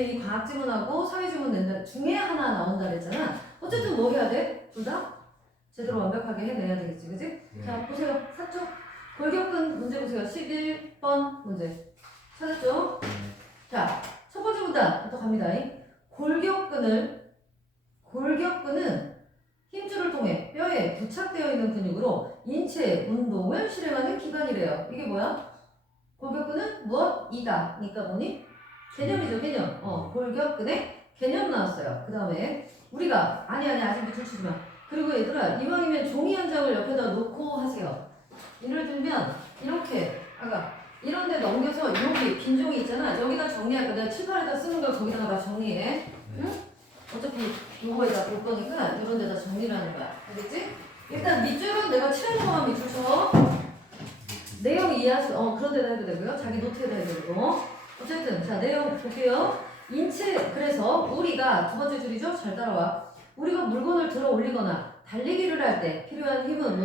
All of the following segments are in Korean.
얘는 이 과학 지문하고 사회 지문 낸다 중에 하나 나온다 그랬잖아. 어쨌든 뭐 해야 돼? 둘 다 제대로 완벽하게 해내야 되겠지, 그지? 네. 자, 보세요. 4쪽 골격근 문제 보세요. 11번 문제 찾았죠? 자, 첫 번째 문단부터 갑니다. 골격근은 힘줄을 통해 뼈에 부착되어 있는 근육으로 인체 운동을 실행하는 기관이래요. 이게 뭐야? 골격근은 무엇이다? 니까 뭐니? 개념이죠, 개념. 골격근의 개념 나왔어요. 그 다음에 우리가 아니 아직 밑줄 치지 마. 그리고 얘들아, 이왕이면 종이 한 장을 옆에다 놓고 하세요. 예를 들면 이렇게 아까 이런 데 넘겨서 여기 빈 종이 있잖아. 여기다 정리할 거야. 내가 칠판에다 쓰는 걸 거기다가 다 정리해. 응? 어차피 요거에다 볼 거니까 이런 데다 정리를 하는 거야. 알겠지? 일단 밑줄은 내가 칠하는 것만 밑줄 쳐. 내용 이해할 수, 그런 데다 해도 되고요. 자기 노트에다 해도 되고. 어쨌든, 자, 내용 볼게요. 그래서 우리가 두 번째 줄이죠? 잘 따라와. 우리가 물건을 들어 올리거나 달리기를 할 때 필요한 힘은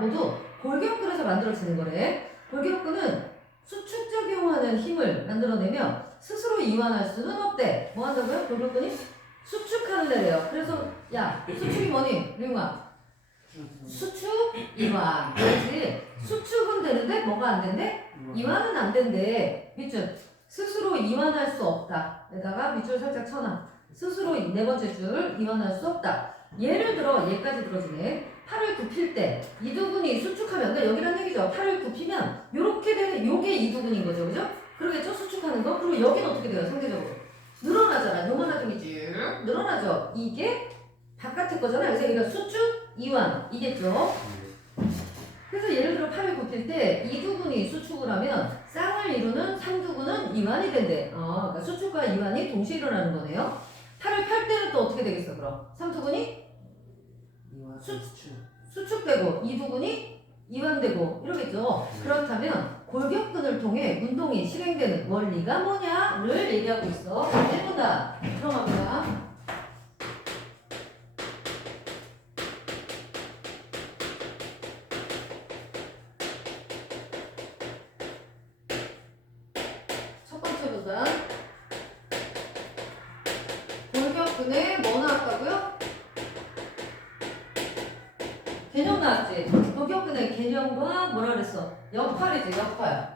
모두 골격근에서 만들어지는 거래. 골격근은 수축작용하는 힘을 만들어내며 스스로 이완할 수는 없대. 뭐 한다고요? 골격근이? 수축하는 애래요. 그래서, 야, 수축이 뭐니? 리웅아. 수축, 이완. 그렇지? 수축은 되는데 뭐가 안 된대? 이완은 안 된대. 밑줄. 스스로 이완할 수 없다. 에다가 밑줄 살짝 쳐놔. 스스로 네 번째 줄 이완할 수 없다. 예를 들어 얘까지 들어주네. 팔을 굽힐 때 이두근이 수축하면, 그러니까 여기란 얘기죠. 팔을 굽히면 요렇게 되는 요게 이두근인 거죠, 그죠? 그러겠죠? 수축하는 거. 그리고 여기는 어떻게 돼요? 상대적으로 늘어나잖아. 요만한 등이 쭉 늘어나죠. 이게 바깥의 거잖아요. 그래서 이거 수축, 이완 이겠죠? 그래서 예를 들어 팔을 굽힐 때 이두근이 수축을 하면 쌍을 이루는 삼두근은 이완이 된대. 그러니까 수축과 이완이 동시에 일어나는 거네요. 팔을 펼 때는 또 어떻게 되겠어, 그럼? 삼두근이 수축되고 이두근이 이완되고 이러겠죠. 그렇다면 골격근을 통해 운동이 실행되는 원리가 뭐냐를 얘기하고 있어. 1분다 들어갑니다. 첫 번째 문단. 골격근에 뭐 나왔다고요? 개념 나왔지? 골격근의 개념과 뭐라 그랬어? 역할이지, 역할.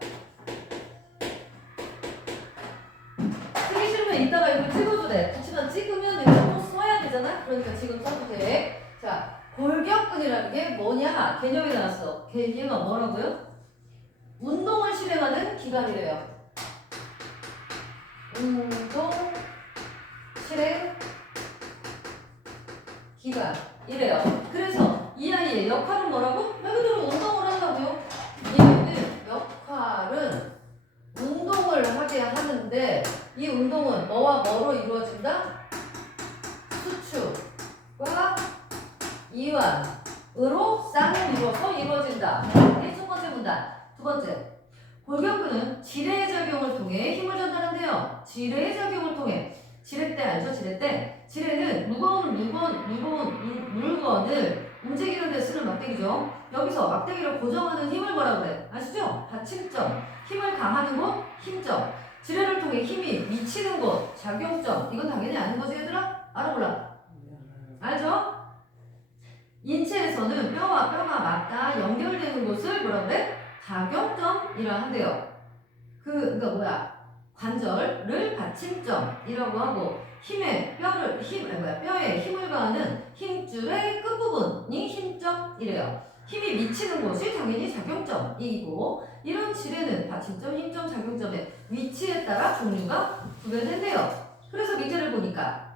쓰기 싫으면 이따가 이거 찍어도 돼. 그렇지만 찍으면 이거 또 써야 되잖아? 그러니까 지금 써도 돼. 자, 골격근이라는 게 뭐냐? 개념이 나왔어. 개념은 뭐라고요? 운동을 실행하는 기관이래요. 운동 실행 기관 이래요. 그래서 이 아이의 역할은 뭐라고? 말 그대로 운동을 한다고요. 이 아이의 역할은 운동을 하게 하는데 이 운동은 뭐와 뭐로 이루어진다? 수축과 이완으로 쌍을 이루어서 이루어진다. 이게 첫 번째 문단. 두 번째, 골격근은 지뢰의 작용을 통해 힘을 전달한대요. 지뢰의 작용을 통해. 지뢰대 알죠? 지뢰대. 지뢰는 무거운 물건을 움직이는 데 쓰는 막대기죠. 여기서 막대기를 고정하는 힘을 뭐라 그래? 아시죠? 받침점. 힘을 가하는 곳, 힘점. 지뢰를 통해 힘이 미치는 곳, 작용점. 이건 당연히 아는 거지, 얘들아? 알아 몰라? 알죠? 인체에서는 뼈와 뼈가 맞닿아 연결되는 곳을 뭐라 그래? 작용점이라 한대요. 그러니까 뭐야? 관절을 받침점이라고 하고 뼈에 힘을 가하는 힘줄의 끝부분이 힘점이래요. 힘이 미치는 곳이 당연히 작용점이고 이런 지뢰는 받침점, 힘점, 작용점의 위치에 따라 종류가 구별된대요. 그래서 밑에를 보니까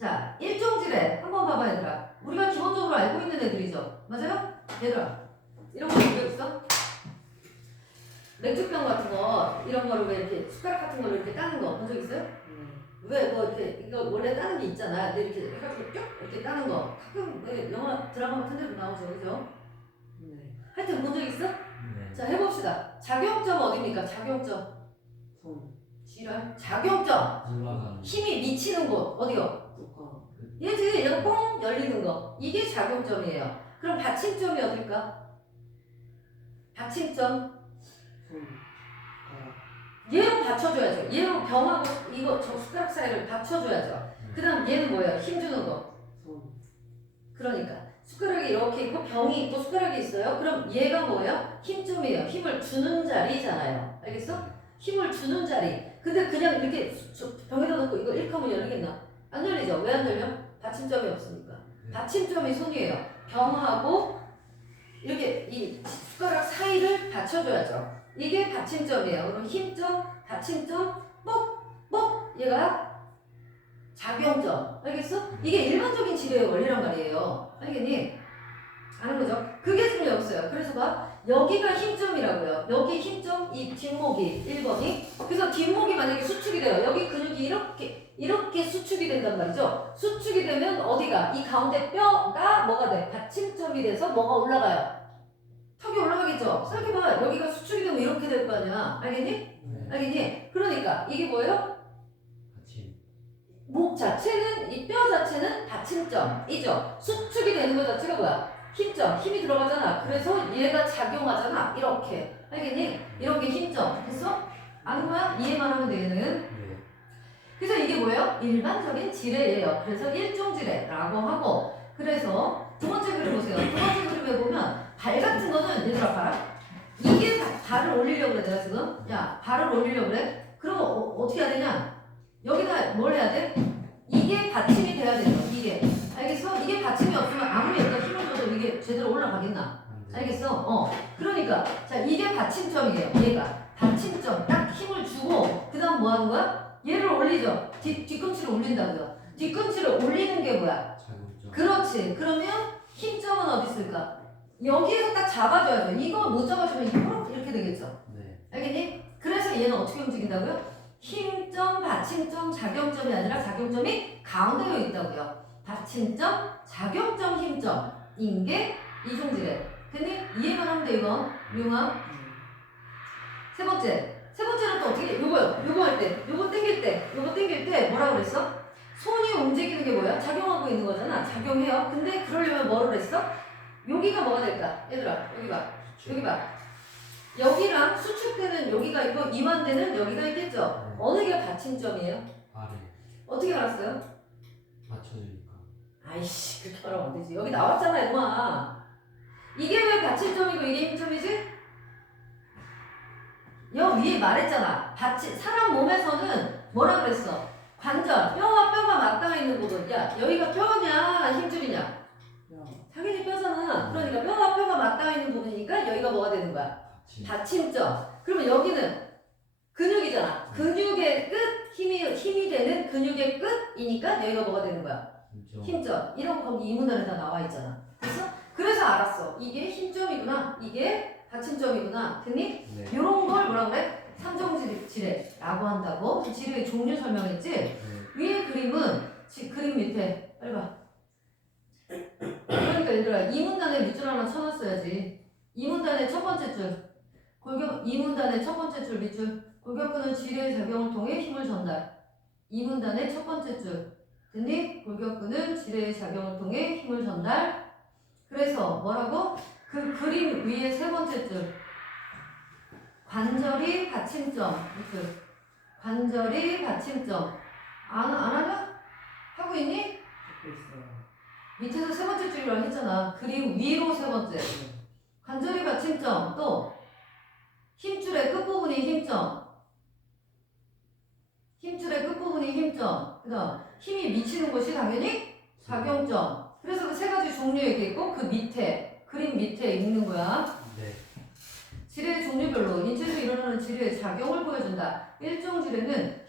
자, 일종 지뢰 한번 봐봐 얘들아. 우리가 기본적으로 알고 있는 애들이죠. 맞아요? 얘들아 이런 거 본 적 있어? 맥주병 같은 거 이런 거를 왜 이렇게 숟가락 같은 거를 이렇게 따는 거 본 적 있어요? 왜 뭐 이렇게 이거 원래 따는 게 있잖아. 근데 이렇게 해가지고 쭉 이렇게 따는 거 가끔 영화 드라마 같은 데도 나오죠, 그죠? 하여튼 본 적 있어? 자 해봅시다. 작용점 어디입니까? 작용점. 지랄. 작용점. 힘이 미치는 곳 어디요? 얘지. 얘가 뻥 열리는 거. 이게 작용점이에요. 그럼 받침점이 어딜까? 받침점. 얘로 받쳐줘야죠. 얘로 병하고 이거 저 숟가락 사이를 받쳐줘야죠. 그 다음 얘는 뭐예요? 힘 주는 거. 그러니까 숟가락이 이렇게 있고 병이 있고 숟가락이 있어요. 그럼 얘가 뭐예요? 힘점이에요. 힘을 주는 자리잖아요. 알겠어? 힘을 주는 자리. 근데 그냥 이렇게 병에다 놓고 이거 이렇게 하면 열리겠나? 안 열리죠? 왜 안 열려? 받침점이 없으니까. 받침점이 손이에요. 병하고 이렇게 이 숟가락 사이를 받쳐줘야죠. 이게 받침점이에요. 그럼 힘점, 받침점, 뻑뻑 얘가 작용점. 알겠어? 이게 일반적인 지뢰의 원리란 말이에요. 알겠니? 아는 거죠? 그게 중요없어요. 그래서 봐. 여기가 힘점이라고요. 여기 힘점, 이 뒷목이 1번이. 그래서 뒷목이 만약에 수축이 돼요. 여기 근육이 이렇게 수축이 된단 말이죠. 수축이 되면 어디가? 이 가운데 뼈가 뭐가 돼? 받침점이 돼서 뭐가 올라가요? 턱이 올라가겠죠? 생각해봐. 여기가 수축이 되면 이렇게 될 거 아니야. 알겠니? 네. 알겠니? 그러니까 이게 뭐예요? 목 자체는, 이 뼈 자체는 받침점이죠. 수축이 되는 것 자체가 뭐야? 힘점. 힘이 들어가잖아. 그래서 얘가 작용하잖아. 이렇게. 알겠니? 이렇게 힘점. 됐어? 아는 거야? 이해만 하면 돼, 얘는. 그래서 이게 뭐예요? 일반적인 지뢰예요. 그래서 일종 지뢰라고 하고. 그래서 두 번째 그림 보세요. 두 번째 그림에 보면 발 같은 거는 얘들아 봐라. 이게 발을 올리려고 그래 내가 지금. 야 발을 올리려고 그래. 그럼 어떻게 해야 되냐? 여기다 뭘 해야 돼? 이게 받침이 돼야 되죠. 이게. 알겠어? 이게 받침이 없으면 아무리 여기다 힘을 줘도 이게 제대로 올라가겠나? 알겠어? 그러니까 자 이게 받침점이에요. 얘가 받침점 딱 힘을 주고 그 다음 뭐 하는 거야? 얘를 올리죠. 뒤꿈치를 올린다고요. 뒤꿈치를 올리는 게 뭐야? 그렇지. 그러면 힘점은 어디 있을까? 여기에서 딱 잡아줘야죠. 이거 못 잡아주면 이렇게 되겠죠. 네. 알겠니? 그래서 얘는 어떻게 움직인다고요? 힘점, 받침점, 작용점이 아니라 작용점이 가운데에 있다고요. 받침점, 작용점, 힘점인 게 이종지래. 됐니? 이해만 하면 돼 이거. 융합. 세 번째는 또 어떻게? 요거 할 때, 요거 당길 때 뭐라 그랬어? 손이 움직이는 게 뭐야? 작용하고 있는 거잖아. 작용해요. 근데 그러려면 뭐를 했어? 여기가 뭐가 될까? 얘들아, 여기 봐. 여기랑 수축되는 여기가 있고 이완되는 여기가 있겠죠? 어느 게 받침점이에요? 아래. 어떻게 알았어요? 맞춰주니까. 아이씨, 그렇게 말하면 안 되지. 여기 나왔잖아, 이놈아. 이게 왜 받침점이고 이게 힘점이지? 여기 위에 말했잖아. 사람 몸에서는 뭐라 그랬어? 관절, 뼈와 뼈가 맞닿아 있는 부분. 야, 여기가 뼈냐, 힘줄이냐? 당연히 뼈잖아. 그러니까 뼈와 뼈가 맞닿아 있는 부분이니까 여기가 뭐가 되는 거야? 받침점. 그러면 여기는 근육이잖아. 근육의 끝, 힘이 되는 근육의 끝이니까 여기가 뭐가 되는 거야? 힘점. 이런 거 거기 이문단에 다 나와 있잖아. 됐어? 그래서 알았어. 이게 힘점이구나. 이게 받침점이구나. 됐니? 네. 요런 걸 뭐라 그래? 삼종지뢰라고 한다고. 지뢰의 종류 설명했지? 네. 위에 그림은 그림 밑에 빨리 봐. 그러니까 얘들아 이문단에 밑줄 하나 쳐놨어야지. 이문단의 첫 번째 줄 이문단의 첫 번째 줄 밑줄 골격근은 지뢰의 작용을 통해 힘을 전달. 이문단의 첫 번째 줄 됐니? 골격근은 지뢰의 작용을 통해 힘을 전달. 그래서 뭐라고? 그 그림 위에 세 번째 줄 관절이 받침점 밑줄 관절이 받침점 안 하냐? 하고 있니? 밑에서 세 번째 줄이라고 했잖아. 그림 위로 세 번째. 관절이 받침점. 또 힘줄의 끝부분이 힘점. 힘줄의 끝부분이 힘점. 그 다음 힘이 미치는 곳이 당연히 작용점. 그래서 그 세 가지 종류 얘기했고 그 밑에 그림 밑에 있는 거야. 네. 지뢰의 종류별로 인체에서 일어나는 지뢰의 작용을 보여준다. 일종 지뢰는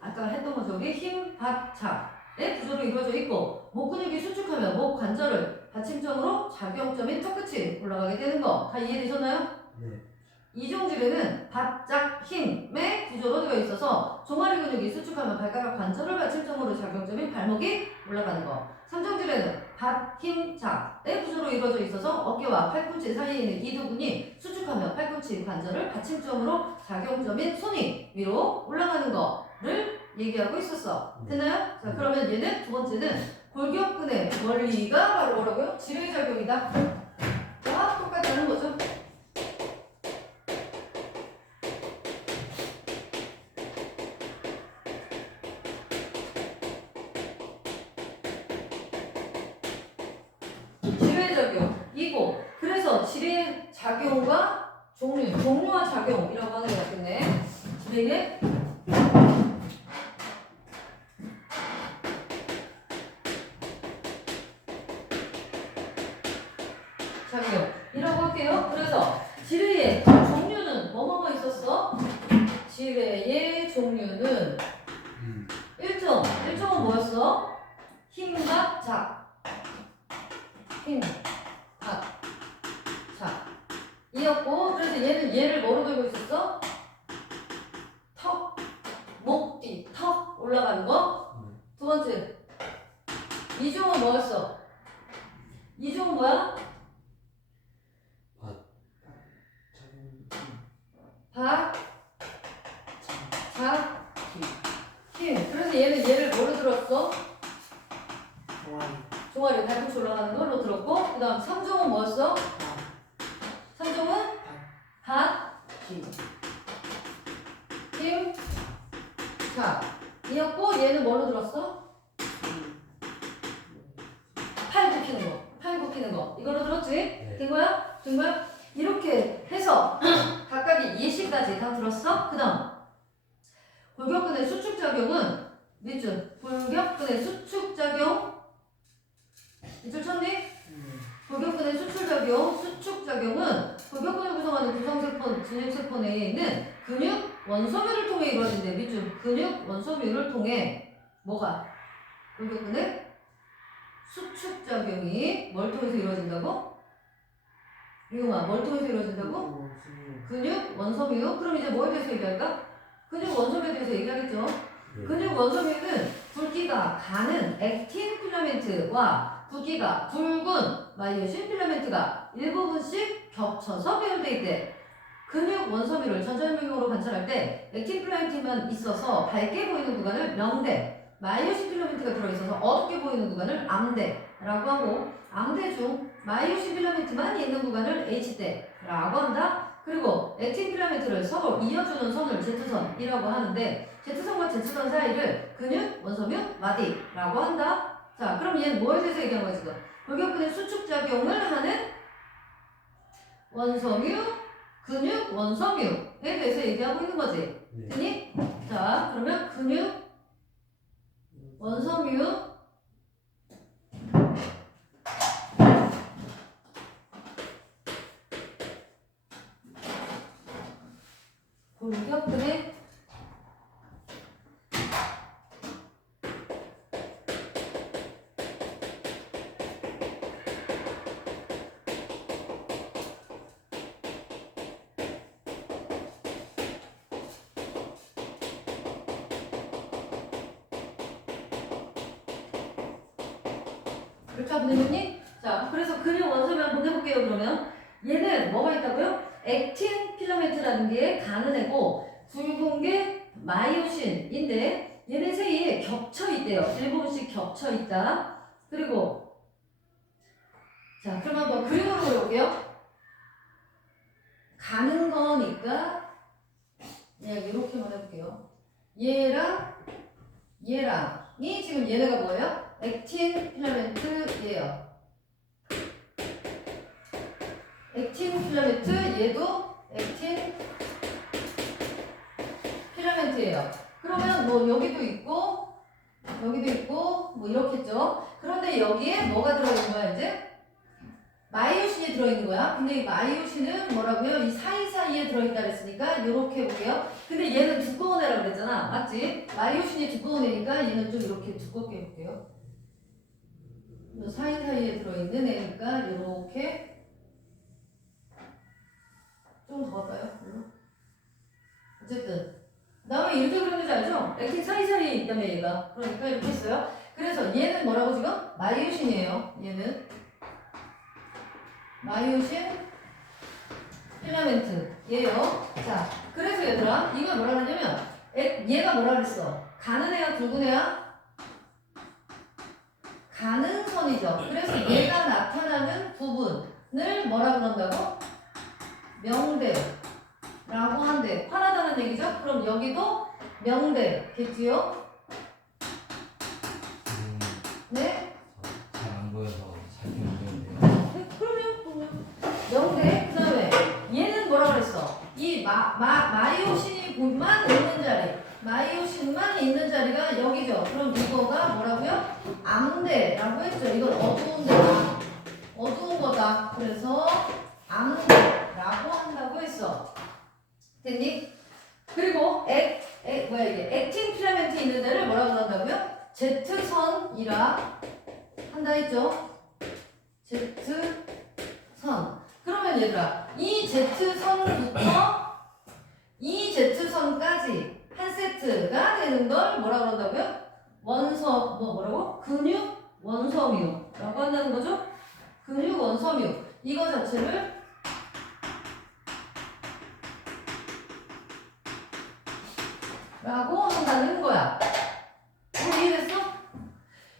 아까 했던 거죠. 우리 힘, 받, 작의 구조로 이루어져 있고 목 근육이 수축하면 목 관절을 받침점으로 작용점인 턱끝이 올라가게 되는 거. 다 이해되셨나요? 네. 이종 지뢰는 바짝 힘의 구조로 되어 있어서 종아리 근육이 수축하면 발가락 관절을 받침점으로 작용점인 발목이 올라가는 거. 삼종 지뢰는 밭, 힘, 작의 구조로 이루어져 있어서 어깨와 팔꿈치 사이에 있는 이 부분이 수축하면 팔꿈치 관절을 받침점으로 작용점인 손이 위로 올라가는 거를 얘기하고 있었어. 됐나요? 자, 그러면 얘는 두 번째는 골격근의 원리가 바로 뭐라고요? 지뢰 작용이다. 자, 똑같이 하는 거죠. 작용과 종류와 작용이라고 하는 게 맞겠네. 이게 작용이라고 할게요. 그래서 지뢰의 종류는 뭐뭐뭐 있었어? 지뢰의 종류는 1종 뭐였어? 힘과 작. 힘, 각, 작. 이었고, 그래서 얘를 뭐로 들고 있었어? 턱, 목 뒤, 턱 올라가는 거. 두 번째, 이종은 뭐였어? 이종은 뭐야? 박, 작, 힘. 그래서 얘를 뭐로 들었어? 종아리 발꿈치 올라가는 걸로 들었고, 그 다음 3종은 뭐였어? 3종은 박, 힘, 작. 이었고, 얘는 뭐로 들었어? 팔 굽히는 거. 이걸로 들었지? 네. 된 거야? 이렇게 해서 각각의 예시까지 다 들었어? 그 다음 골격근의 수축작용은 밑줄 골격근의 수축작용 밑줄 쳤니? 골격근의 수축작용은 골격근을 구성하는 구성세포, 진입세포 내에 있는 근육 원소묘를 통해 이루어진대. 밑줄 근육 원소묘를 통해 뭐가? 골격근의 수축작용이 뭘 통해서 이루어진다고? 이용아, 뭘 통해서 이루어진다고? 근육 원소묘. 그럼 이제 뭐에 대해서 얘기할까? 근육 원소묘에 대해서 얘기하겠죠. 근육 원소묘는 굵기가 가는 액틴 필라멘트와 굵기가 굵은 마이오신 필라멘트가 일부분씩 겹쳐서 배열돼 있대. 근육 원소묘를 전자현미경으로 관찰할 때 액틴 필라멘트만 있어서 밝게 보이는 구간을 명대, 마이오신 필라멘트가 들어있어서 어둡게 보이는 구간을 암대라고 하고, 암대 중 마이오신 필라멘트만 있는 구간을 H대라고 한다. 그리고 액틴 필라멘트를 서로 이어주는 선을 Z선이라고 하는데, Z선과 Z선 사이를 근육 원소묘 마디라고 한다. 자, 그럼 얘는 뭐에 대해서 얘기한 거야 지금? 골격근의 수축작용을 하는 원소묘, 근육 원소묘에 대해서 얘기하고 있는 거지. 됐니? 자, 그러면 근육 원소묘 골격근의 그렇게 하면 되겠니? 자, 그래서 근육 원소묘 한번 해볼게요. 그러면 얘는 뭐가 있다고요? 액틴 필라멘트라는 게 가는 애고 굵은 게 마이오신인데 얘네 사이에 겹쳐 있대요. 일부분씩 겹쳐 있다. 그리고 자, 그럼 한번 그림으로 그려볼게요. 가는 거니까 이렇게만 해볼게요. 얘랑이 지금 얘네가 뭐예요? 액틴 필라멘트예요. 액틴 필라멘트, 얘도 액틴 필라멘트예요. 그러면 뭐 여기도 있고 뭐 이렇겠죠. 그런데 여기에 뭐가 들어있는 거야 이제? 마이오신이 들어있는 거야. 근데 이 마이오신은 뭐라고요? 이 사이사이에 들어있다 그랬으니까 이렇게 해볼게요. 근데 얘는 두꺼운 애라고 그랬잖아. 맞지? 마이오신이 두꺼운 애니까 얘는 좀 이렇게 두껍게 해볼게요. 사이사이에 들어있는 애니까 이렇게 좀 더 할까요? 어쨌든 그 다음에 이렇게 그렸는지 알죠? 액틴 사이사이에 있다며 얘가. 그러니까 이렇게 했어요. 그래서 얘는 뭐라고 지금? 마이오신이에요. 얘는 마이오신 필라멘트예요. 자, 그래서 얘들아 이거 뭐라 그러냐면 얘가 뭐라 그랬어? 가는 애야 굵은 애야? 가는 선이죠. 그래서 얘가 나타나는 부분을 뭐라 그런다고? 명대라고 한대. 화나다는 얘기죠? 그럼 여기도 명대겠지요? 네? 잘 안 보여서 잘 보이는데요. 네, 그러면 명대. 그 다음에 그랬어. 이 마이오신만 있는 자리, 마이오신만 있는 자리가 여기죠. 그럼 이거가 뭐라고요? 암대라고 했죠. 이건 어두운 데다, 어두운 거다. 그래서 암대라고 한다고 했어. 됐니? 그리고 액틴 필라멘트 있는 데를 뭐라고 한다고요? Z선이라 한다 했죠. Z선. 그러면 얘들아, 이 Z선부터 이 Z선까지 한 세트가 되는 걸 뭐라고 한다고요? 뭐라고? 근육 원섬유라고 한다는 거죠? 근육 원섬유. 이거 자체를 라고 한다는 거야. 이해됐어?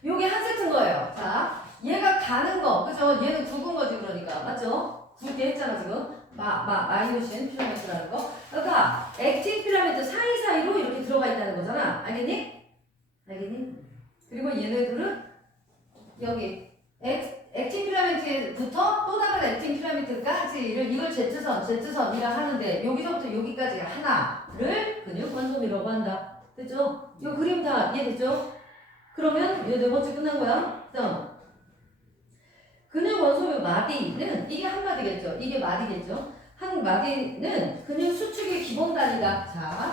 요게 한 세트인 거예요. 자, 얘가 가는 거, 그죠? 얘는 굵은 거지, 그러니까. 맞죠? 굵게 했잖아, 지금. 마이오신 필라멘트라는 거. 그러니까, 액틴 필라멘트 사이사이로 이렇게 들어가 있다는 거잖아. 알겠니? 알겠니? 그리고 얘네들은 여기, 액틴 필라멘트부터 또 다른 액틴 필라멘트까지를 이걸 Z선이라 하는데, 여기서부터 여기까지 하나를 근육 원섬이라고 한다. 됐죠? 이 그림 다 이해됐죠? 그러면 이 네 번째 끝난 거야. 다음. 근육 원섬유 마디는 이게 한 마디겠죠? 이게 마디겠죠? 한 마디는 근육 수축의 기본 단위다. 자,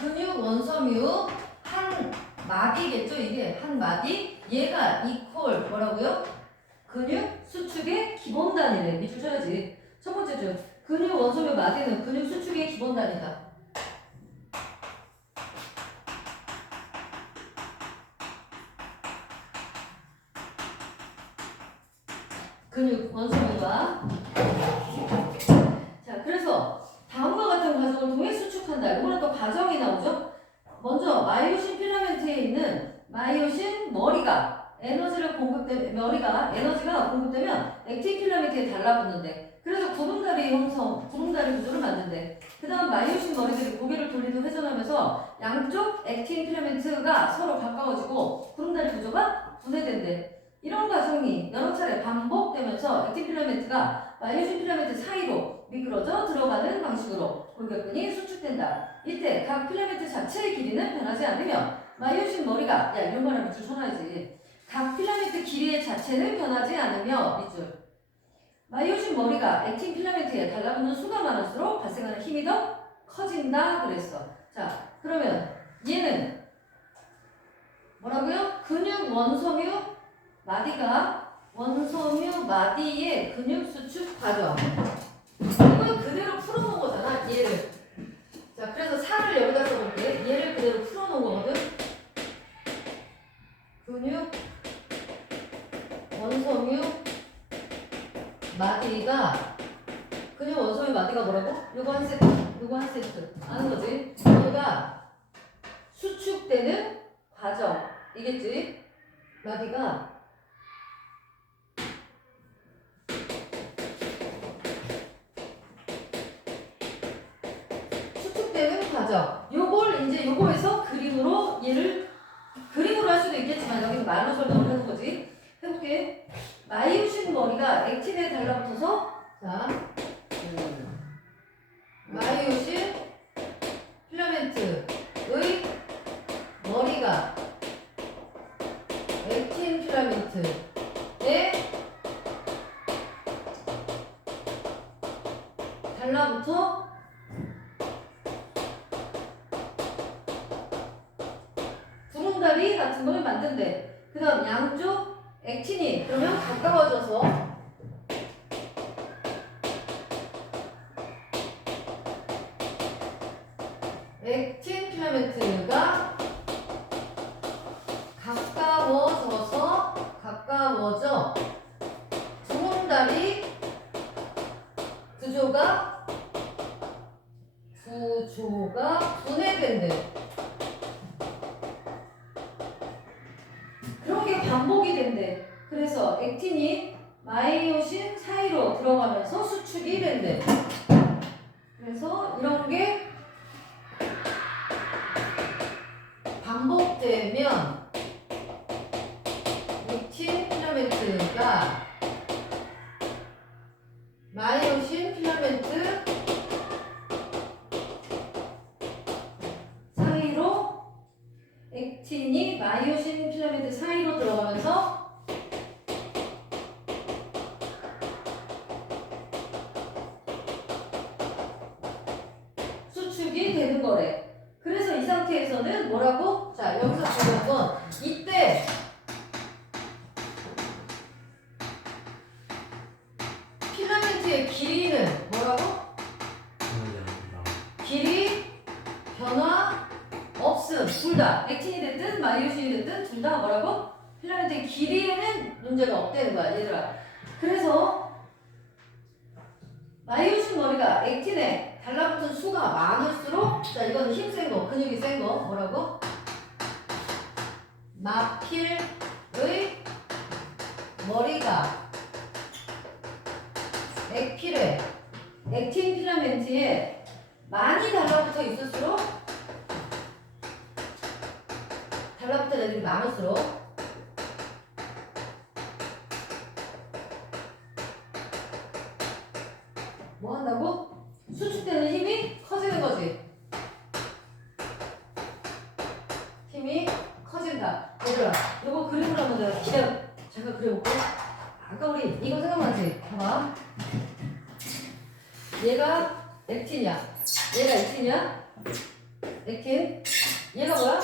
근육 원섬유 한 마디겠죠? 이게 한 마디. 얘가 이퀄 뭐라고요? 근육 수축의 기본 단위래. 밑줄 쳐야지. 첫 번째 줄. 근육 원섬유 마디는 근육 수축의 기본 단위다. 근육 원섬유가. 자, 그래서 다음과 같은 과정을 통해 수축한다. 이거는 또 과정이 나오죠. 먼저 마이오신 필라멘트에 있는 마이오신 머리가 에너지가 공급되면 액틴 필라멘트에 달라붙는데, 그래서 구름다리 구조를 만든대. 그 다음 마이오신 머리들이 고개를 돌리듯 회전하면서 양쪽 액틴 필라멘트가 서로 가까워지고 구름다리 구조가 분해된대. 이런 과정이 여러 차례 반복되면서 액틴 필라멘트가 마이오신 필라멘트 사이로 미끄러져 들어가는 방식으로 골격근이 수축된다. 이때 각 필라멘트 자체의 길이는 변하지 않으며 마이오신 머리가, 이런 말은 밑줄 쳐놔야지. 각 필라멘트 길이의 자체는 변하지 않으며 밑줄. 마이오신 머리가 액틴 필라멘트에 달라붙는 수가 많을수록 발생하는 힘이 더 커진다 그랬어. 자, 그러면 얘는 뭐라고요? 근육 원섬유 마디가 원섬유 마디의 근육 수축 과정. 이걸 그대로 풀어놓은 거잖아, 얘를. 자, 그래서 살을 여기다 써볼게. 얘를 그대로 풀어놓은 거거든. 근육 원섬유 마디가, 근육 원섬유 마디가 뭐라고? 요거 한 세트 아는 거지? 얘가 수축되는 과정이겠지? 마디가 수축되는 과정. 요거에서 그림으로 할 수도 있겠지만 여기는 말로 설명을 하는 거지. 해볼게. 마이오신 머리가 액틴에 달라붙어서, 자, 마이오신 필라멘트의 머리가 액틴 필라멘트에 달라붙어 구름다리 같은 걸 만든대. 그 다음 양쪽 액틴이 그러면 가까워져서 액틴 필라멘트가 가까워져 구름다리 구조가 분해된대. 그런 게 반복이 된대. 그래서 액틴이 마이오신 사이로 들어가면서 수축이 된대. 그래서 이런 게 반복되면 액틴 필라멘트가 마이오신 필라멘트 마이오신 필라멘트 사이로 들어가면서 수축이 되는 거래. 그래서 이 상태에서는 뭐라고? 자, 여기서 중요한 건 이때 필라멘트의 길이는 뭐라고? 길이 변화 없음. 둘 다 액틴이 됐든 마이오신이 됐든 둘 다 뭐라고? 필라멘트의 길이에는 문제가 없다는 거야, 얘들아. 그래서 마이오신 머리가 액틴에 달라붙은 수가 많을수록, 자, 이건 힘센 거, 근육이 센 거, 뭐라고? 마필의 머리가 액필에, 액틴 필라멘트에 많이 달라붙어 있을수록, 달라붙은 애들이 많을수록 뭐 한다고? 수축되는 힘이 커지는 거지. 힘이 커진다. 얘들아, 이거 그림으로 한번 내가 기다려. 잠깐 그려볼게. 아까 우리 이거 생각나지? 봐봐. 얘가 액틴이야. 얘가 액틴이야. 액틴. 얘가 뭐야?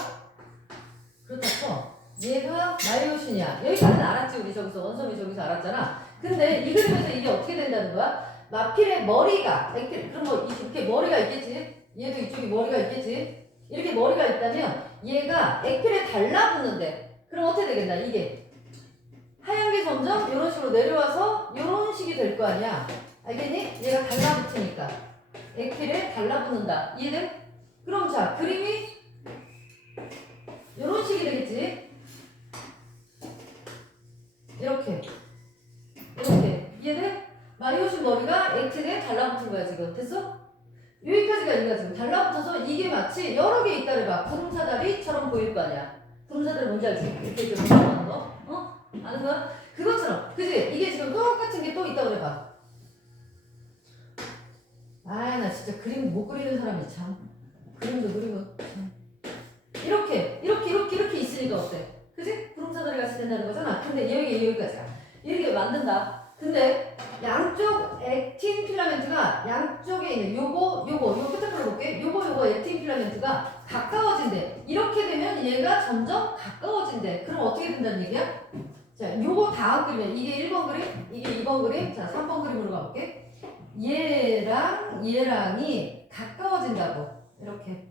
그렇다 쳐. 얘가 마이오신이야. 여기까지는 알았지. 우리 저기서 원섬이 저기서 알았잖아. 근데 이 그림에서 이게 어떻게 된다는 거야? 마필의 머리가 액필. 그럼 뭐 이렇게 머리가 있겠지. 얘도 이쪽에 머리가 있겠지. 이렇게 머리가 있다면 얘가 액필에 달라붙는데 그럼 어떻게 되겠나? 이게 하얀 게 점점 이런 식으로 내려와서 이런 식이 될 거 아니야. 알겠니? 얘가 달라붙으니까 액필에 달라붙는다. 이해돼? 그럼 자, 그림이 이런 식이 되겠지. 이렇게 이해돼? 마이오신 머리가 액틴에 달라붙은 거야 지금. 됐어? 여기까지가 얘가 지금 달라붙어서 이게 마치 여러 개 있다를 봐. 구름사다리처럼 보일 거 아니야. 구름사다리 뭔지 알지? 이렇게 좀 올라가는 거. 어? 아는 거야? 그것처럼. 그지? 이게 지금 똑같은 게 또 있다고 그래봐. 아, 나 진짜 그림 못 그리는 사람이 참. 그림도 그리고 참. 이렇게 있으니까 어때? 그지? 구름사다리 같이 된다는 거잖아. 근데 여기까지야. 이렇게 만든다. 근데 양쪽 액틴 필라멘트가 양쪽에 있는 요거 끝에 불러볼게. 요거 액틴 필라멘트가 가까워진대. 이렇게 되면 얘가 점점 가까워진대. 그럼 어떻게 된다는 얘기야? 자, 요거 다음 그림이야. 이게 1번 그림, 이게 2번 그림. 자, 3번 그림으로 가볼게. 얘랑이 가까워진다고. 이렇게.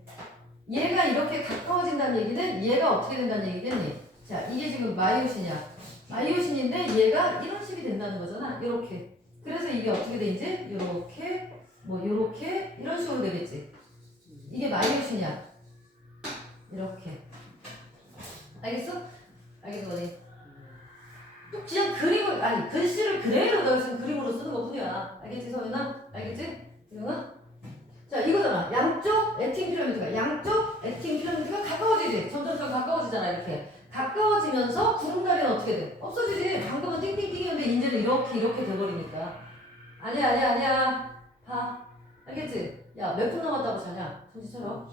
얘가 이렇게 가까워진다는 얘기는 얘가 어떻게 된다는 얘기겠니? 자, 이게 지금 마이오신이야. 마이오신인데 얘가 이런 식이 된다는 거잖아. 이렇게. 그래서 이게 어떻게 돼 이제? 요렇게, 뭐 요렇게 이런 식으로 되겠지. 이게 마이오신이야. 이렇게. 알겠어? 알겠어, 어디? 그냥 그림을, 아니 글씨를 그대로 너 지금 그림으로 쓰는 것뿐이야. 알겠지, 서윤아? 알겠지? 이거는? 자, 이거잖아. 양쪽 액틴 필라멘트가 가까워지지. 점점 가까워지잖아. 이렇게 가까워지면서 구름다리는 어떻게 돼? 없어지지. 방금은 띵띵띵이었는데 이제는 이렇게 돼버리니까. 아니야. 봐. 알겠지? 야, 몇 분 남았다고 자냐? 정신차려.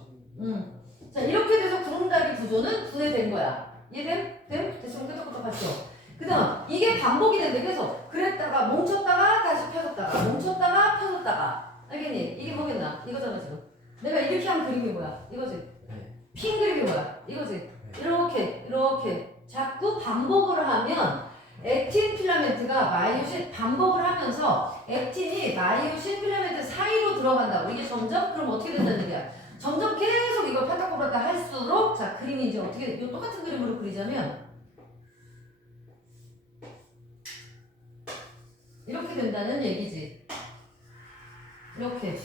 자, 이렇게 돼서 구름다리 구조는 분해된 거야. 이해됨? 됐으면 끄덕끄덕 하죠. 그 다음 이게 반복이 된대. 계속 그랬다가 멈췄다가 다시 펴졌다가 멈췄다가 펴졌다가. 알겠니? 이게 뭐겠나? 이거잖아 지금. 내가 이렇게 한 그림이 뭐야? 이거지? 네. 핀 그림이 뭐야? 이거지? 이렇게 자꾸 반복을 하면 액틴 필라멘트가 마이오신 반복을 하면서 액틴이 마이오신 필라멘트 사이로 들어간다고. 이게 점점 그럼 어떻게 된다는 얘기야? 점점 계속 이걸 파닥거렸다 할수록 자, 그림이 이제 어떻게 이 똑같은 그림으로 그리자면 이렇게 된다는 얘기지. 이렇게.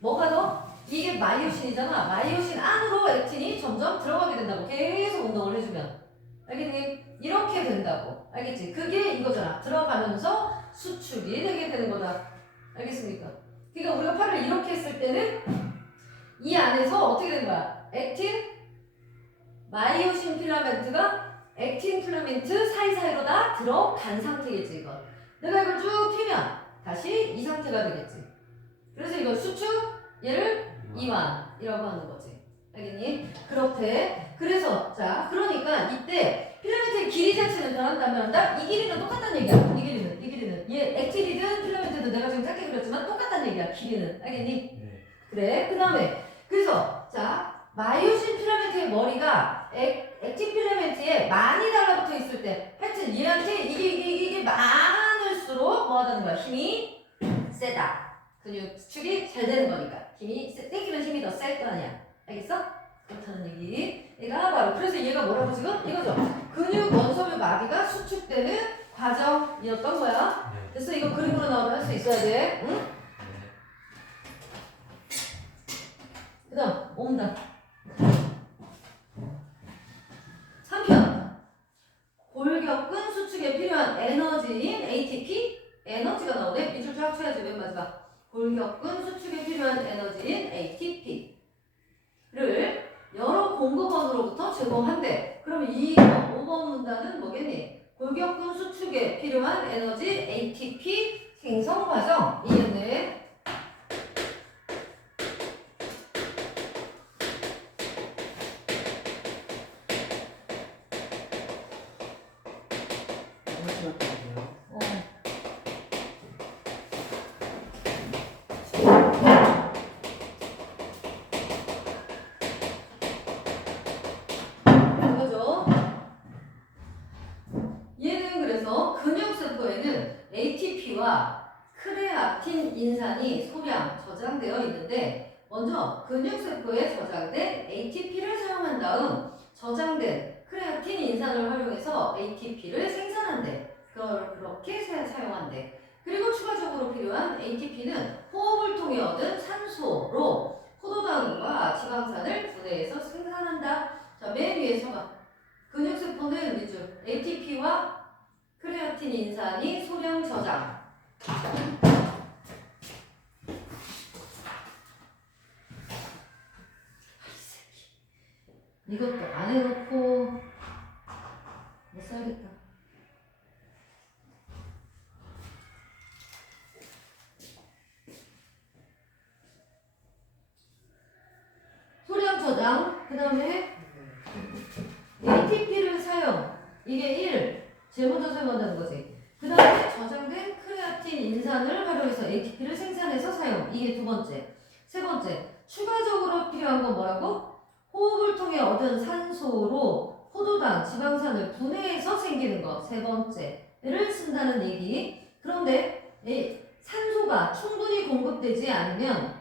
뭐가 더? 이게 마이오신이잖아. 마이오신 안으로 액틴이 점점 들어가게 된다고. 계속 운동을 해주면. 알겠니? 이렇게 된다고. 알겠지? 그게 이거잖아. 들어가면서 수축이 되게 되는 거다. 알겠습니까? 그러니까 우리가 팔을 이렇게 했을 때는 이 안에서 어떻게 되는 거야? 액틴, 마이오신 필라멘트가 액틴 필라멘트 사이사이로 다 들어간 상태겠지, 이거. 내가 이걸 쭉 피면 다시 이 상태가 되겠지. 그래서 이걸 수축, 얘를 이완이라고 하는 거지. 알겠니? 그렇대. 그래서 자 그러니까 이때 필라멘트의 길이 자체는 변한다 안 변한다? 이 길이는 똑같다는 얘기야. 이 길이는 얘 액틸이든 필라멘트든 내가 지금 짧게 그렸지만 똑같다는 얘기야. 길이는 알겠니? 네. 그래. 그 다음에 그래서 자 마이오신 필라멘트의 머리가 액틴 필라멘트에 많이 달라붙어 있을 때 하여튼 얘한테 이게 많을수록 뭐 하다는 거야? 힘이 세다. 근육 수축이 잘 되는 거니까 힘이 땡기면 힘이 더 셀 거 아니야. 알겠어? 그렇다는 얘기. 얘가 바로 그래서 얘가 뭐라고 지금 이거죠. 근육 원소물 마비가 수축되는 과정이었던 거야. 네. 그래서 이거 그림으로 나오면 할 수 있어야 돼. 응? 네. 그다음 옹단. 한편 골격근 수축에 필요한 에너지인 ATP 에너지가 나오네. 밑줄 쫙 쳐야지 맨 마지막. 골격근 수축에 필요한 에너지인 ATP를 여러 공급원으로부터 제공한대. 그러면 이 5번 문단은 뭐겠니? 골격근 수축에 필요한 에너지 ATP 생성 과정 이겠네. 마지막 거예요. 이거죠. 얘는 그래서 근육세포에는 ATP와 크레아틴 인산이 소량 저장되어 있는데 먼저 근육세포에 저장된 ATP를 사용한 다음 저장된 크레아틴 인산을 활용해서 ATP를 생산한대. 그렇게 사용한대. 그리고 추가적으로 필요한 ATP는 호흡을 통해 얻은 산소로 포도당과 지방산을 분해해서 생산한다. 자, 맨 위에서 봐. 근육세포는 밑줄 ATP와 크레아틴 인산이 소량 저장. 이것도 안 해놓고 못 살겠다. 소량 저장. 그 다음에 ATP를 사용. 이게 1. 제일 먼저 사용한다는 거지. 그 다음에 저장된 크레아틴 인산을 활용해서 ATP를 생산해서 사용. 이게 두 번째. 세 번째. 추가적으로 필요한 건 뭐라고? 호흡을 통해 얻은 산소로 포도당, 지방산을 분해해서 생기는 거. 세 번째를 쓴다는 얘기. 그런데 산소가 충분히 공급되지 않으면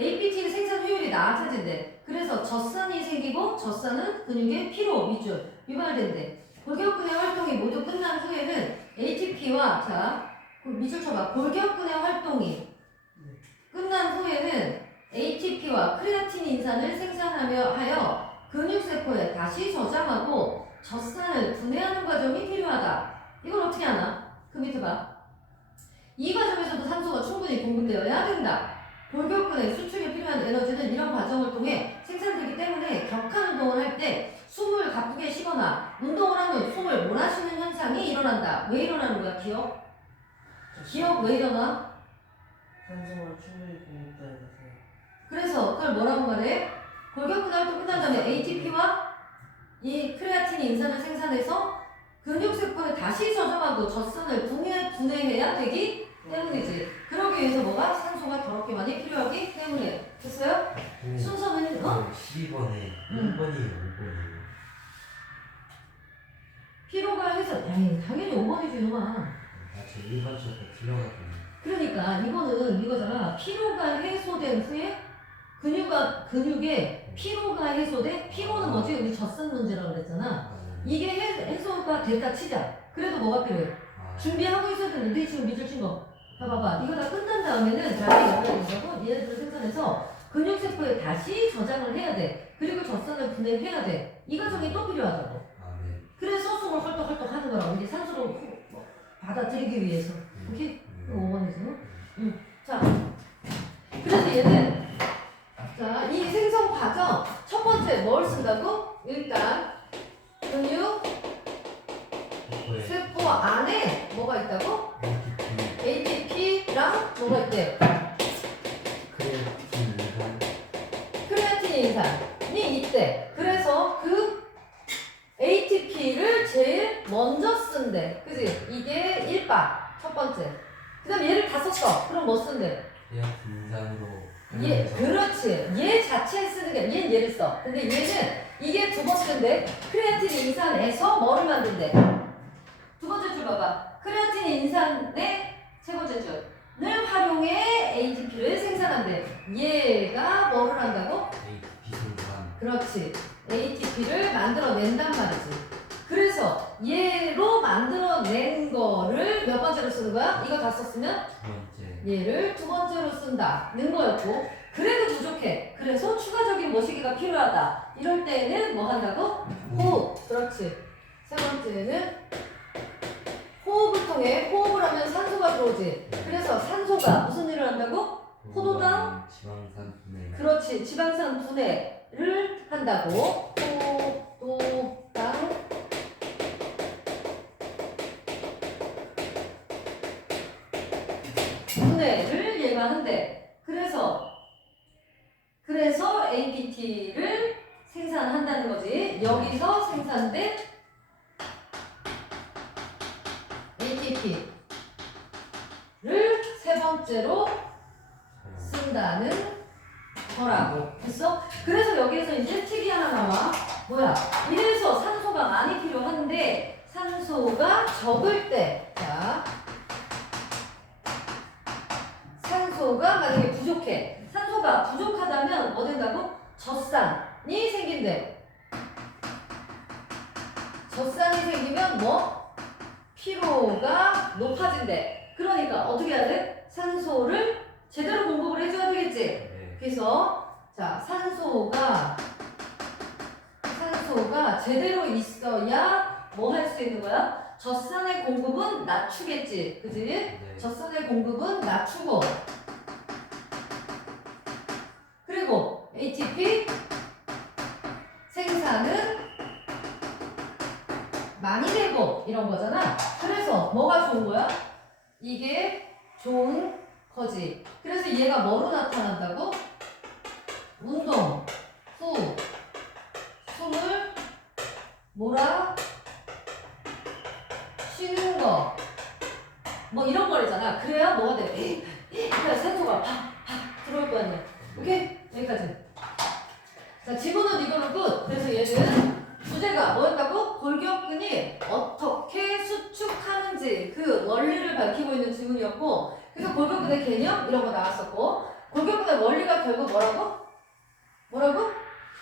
APT 생산 효율이 낮아진대. 그래서 젖산이 생기고 젖산은 근육의 피로 위주 유발된대. 골격근의 활동이 모두 끝난 후에는 ATP와 자 밑줄 쳐봐. 골격근의 활동이 끝난 후에는 ATP와 크레아틴 인산을 생산하여 근육세포에 다시 저장하고 젖산을 분해하는 과정이 필요하다. 이걸 어떻게 하나? 그 밑에 봐. 이 과정에서도 산소가 충분히 공급되어야 된다. 골격근의 수축에 필요한 에너지는 이런 과정을 통해 생산되기 때문에 격한 운동을 할 때 숨을 가쁘게 쉬거나 운동을 하면 숨을 몰아쉬는 현상이 일어난다. 왜 일어나는 거야? 기억 왜 일어나? 산소가 충분히 공급되어서 그래서 그걸 뭐라고 말해? 골격근 활동 끝난 다음에 ATP와 이 크레아틴 인산을 생산해서 근육세포에 다시 저장하고 젖산을 분해해야 되기 때문이지. 그러기 위해서 뭐가? 산소가 더럽게 많이 필요하기 때문에. 됐어요? 순서는 12번에 1번이에요, 5번이에요. 피로가 해서 에이 당연히 5번이지 이놈아. 저 1번 쳤다 틀려가지고. 그러니까 이거는 이거잖아. 피로가 해소된 후에 근육에 피로가 해소돼. 피로는 뭐지? 우리 젖산 문제라고 그랬잖아. 이게 해소가 됐다 치자. 그래도 뭐가 필요해? 준비하고 있어야 되는데 지금 밑줄 친 거. 봐봐. 이거 다 끝난 다음에는 다시 연락인다고 얘네들을 생산해서 근육세포에 다시 저장을 해야 돼. 그리고 젖산을 분해해야 돼. 이 과정이 또 필요하다고. 네. 그래서 숨을 헐떡헐떡 하는 거라고. 이게 산소로 받아들이기 위해서. 오케이? 5번이죠. 자, 그래서 얘는 자, 이 생성 과정 첫 번째 뭘 쓴다고? 일단 근육 세포 안에 뭐가 있다고? ATP랑 뭐가 있대? 크레아틴 인산. 크레아틴 인산이 있대. 그래서 그 ATP를 제일 먼저 쓴대. 그지? 이게 1바 첫 번째. 그 다음 얘를 다 썼어. 그럼 뭐 쓴대? 그냥 분산으로. 얘, 그렇지. 얘 자체에 쓰는 게, 얘는 얘를 써. 근데 얘는 이게 두 번째인데, 크레아틴 인산에서 뭐를 만든대? 두 번째 줄 봐봐. 크레아틴 인산의 세 번째 줄을 활용해 ATP를 생산한대. 얘가 뭐를 한다고? ATP 분산. 그렇지. ATP를 만들어낸단 말이지. 그래서 얘로 만들어낸 거를 몇 번째로 쓰는 거야? 이거 다 썼으면? 두 번째. 얘를 두 번째로 쓴다는 거였고, 그래도 부족해. 그래서 추가적인 모시기가 필요하다. 이럴 때는 뭐 한다고? 호흡. 그렇지. 세 번째는 호흡을 통해, 호흡을 하면 산소가 들어오지. 그래서 산소가 무슨 일을 한다고? 포도당? 지방산 분해. 그렇지. 지방산 분해를 한다고. 포도당 분해를 얘가 한대. 그래서 APT를 생산한다는 거지. 여기서 생산된 ATP를 세 번째로 쓴다는 거라고 했어? 그래서 여기에서 이제 팁이 하나 나와. 뭐야? 이래서 산소가 많이 필요한데 산소가 적을 때, 자, 산소가 만약에 부족해. 산소가 부족하다면 뭐 된다고? 젖산이 생긴대. 젖산이 생기면 뭐? 피로가 높아진대. 그러니까 어떻게 해야 돼? 산소를 제대로 공급을 해줘야 되겠지? 네. 그래서 자, 산소가 제대로 있어야 뭐 할 수 있는 거야? 젖산의 공급은 낮추겠지. 그지? 네. 젖산의 공급은 낮추고, 그리고 ATP 생산은 많이 되고 이런 거잖아. 그래서 뭐가 좋은 거야? 이게 좋은 거지. 그래서 얘가 뭐로 나타난다고? 운동 후 숨을 몰아 쉬는 거 뭐 이런 거잖아. 그래야 뭐가 돼? 그래야 산소가 팍팍 들어올 거 아니야. 오케이? 여기까지. 자, 지구는 이걸로 끝. 그래서 얘는 주제가 뭐였다고? 골격근이 어떻게 수축하는지 그 원리를 밝히고 있는 질문이었고, 그래서 골격근의 개념 이런 거 나왔었고, 골격근의 원리가 결국 뭐라고?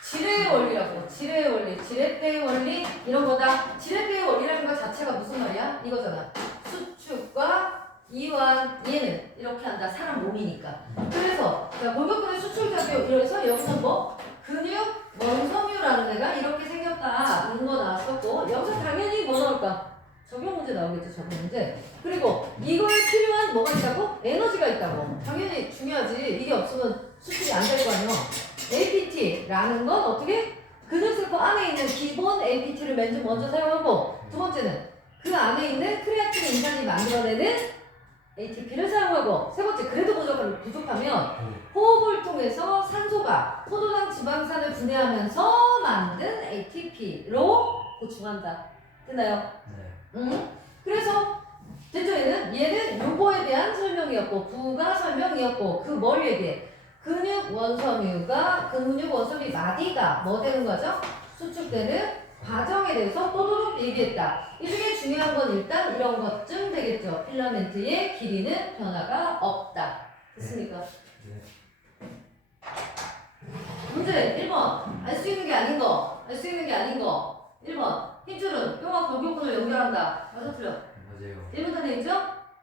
지뢰의 원리라고. 지뢰의 원리, 지렛대의 원리 이런 거다. 지렛대의 원리라는 것 자체가 무슨 말이야? 이거잖아. 수축과 이완, 얘는 이렇게 한다. 사람 몸이니까. 그래서 자, 골격근의 수축작용, 이래서 여기서 뭐? 근육 원섬유라는 애가 이렇게 생겼다는 거 나왔었고, 여기서 당연히 뭐 나올까? 적용 문제 나오겠죠, 적용 문제. 그리고 이거에 필요한 뭐가 있다고? 에너지가 있다고. 당연히 중요하지. 이게 없으면 수축이 안 될 거 아니야. APT라는 건 어떻게? 근육세포 안에 있는 기본 APT를 먼저 사용하고, 두 번째는 그 안에 있는 크레아틴 인산이 만들어내는 ATP를 사용하고, 세 번째, 그래도 부족하면 호흡을 통해서 산소가 포도당 지방산을 분해하면서 만든 ATP로 보충한다. 됐나요? 네. 그래서 됐죠? 얘는 요거에 대한 설명이었고, 부가 설명이었고, 그 뭘 얘기해? 근육 원섬유 마디가 뭐 되는 거죠? 수축되는 과정에 대해서 또도록 얘기했다. 이 중에 중요한 건 일단 이런 것쯤 되겠죠. 필라멘트의 길이는 변화가 없다. 됐습니까? 네. 문제 1번. 알 수 있는 게 아닌 거. 1번. 힘줄은 뼈와 골격근을 연결한다. 맞아, 틀려? 맞아요. 1문단 얘기죠?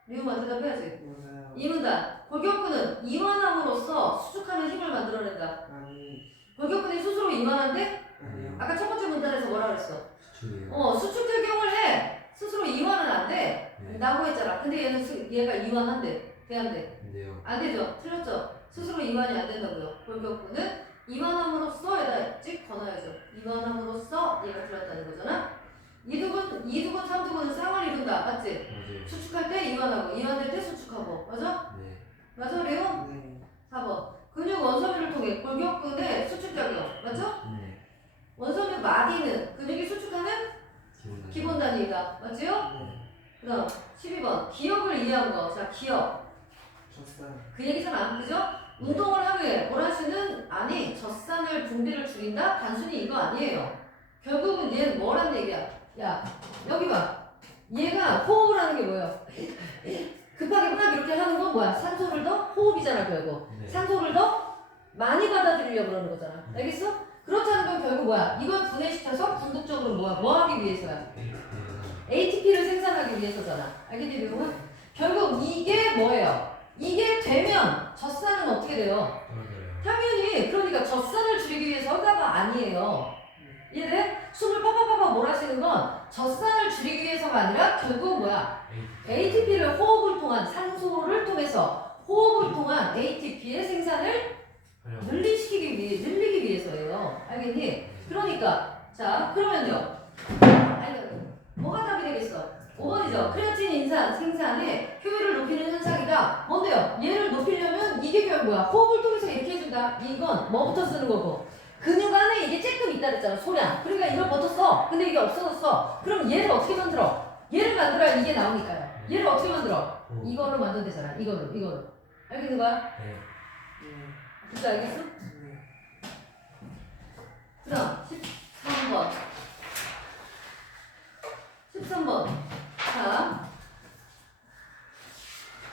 미음만 대답해야지. 맞아요. 2문단. 골격근은 이완함으로써 수축하는 힘을 만들어낸다. 아니. 골격근이 스스로 이완한데? 아니요. 아까 첫 번째 문단에서 뭐라 그랬어? 수축이에요. 수축 적용을 해. 스스로 이완은 안 돼. 네. 라고 했잖아. 근데 얘가 이완한대. 돼, 안 돼? 근데요. 안 되죠. 틀렸죠. 스스로 이완이 안 된다고요. 골격근은 이완함으로써 얘가 찍 거놔야죠. 이완함으로써 얘가 들었다는 거잖아. 이두근, 삼두근은 쌍을 이룬다. 맞지? 맞아요. 수축할 때 이완하고, 이완될 때 수축하고. 맞아? 네. 맞아, 레오? 네. 4번. 근육 원섬유를 통해 골격근의 수축작용. 맞아? 마디는 근육이 수축하는 기본 단위이다. 맞지요? 네. 그다음 12번 기억을 이해한 거. 자, 기억. 젖산. 그 얘기잖아. 그죠? 운동을 하면 보라씨는 아니 젖산을 분비를 줄인다? 단순히 이거 아니에요. 결국은 얘는 뭐란 얘기야? 야 여기 봐. 얘가 호흡을 하는 게 뭐예요? 급하게 막 이렇게 하는 건 뭐야? 산소를 더 호흡이잖아 결국. 네. 산소를 더 많이 받아들이려고 그러는 거잖아. 알겠어? 그렇다는 건 결국 뭐야? 이걸 분해시켜서 궁극적으로 뭐야? 뭐 하기 위해서야? ATP를 생산하기 위해서잖아. 알겠니, 미용은? 결국 이게 뭐예요? 이게 되면 젖산은 어떻게 돼요? 당연히 그러니까 젖산을 줄이기 위해서가 아니에요. 이해돼? 숨을 팍팍팍팍 몰아쉬는 건 젖산을 줄이기 위해서가 아니라 결국 뭐야? ATP를 호흡을 통한 산소를 통해서 호흡을 통한 ATP의 생산을 늘리기 위해서예요. 알겠니? 그러니까 자 그러면요. 아니 뭐가 답이 되겠어? 5번이죠. 크레아틴 인산 생산의 효율을 높이는 현상이다. 뭔데요? 얘를 높이려면 이게 결국 뭐야? 호흡을 통해서 이렇게 해준다. 이건 뭐부터 쓰는 거고? 근육 안에 이게 쬐끔 있다 그랬잖아. 소량. 그러니까 이걸 버텼어. 근데 이게 없어졌어. 그럼 얘를 어떻게 만들어? 얘를 만들어야 이게 나오니까요. 얘를 어떻게 만들어? 이걸로 만들면 되잖아. 이걸로. 알겠는 거야? 네. 진짜 알겠어? 그다음 13번. 13번. 자,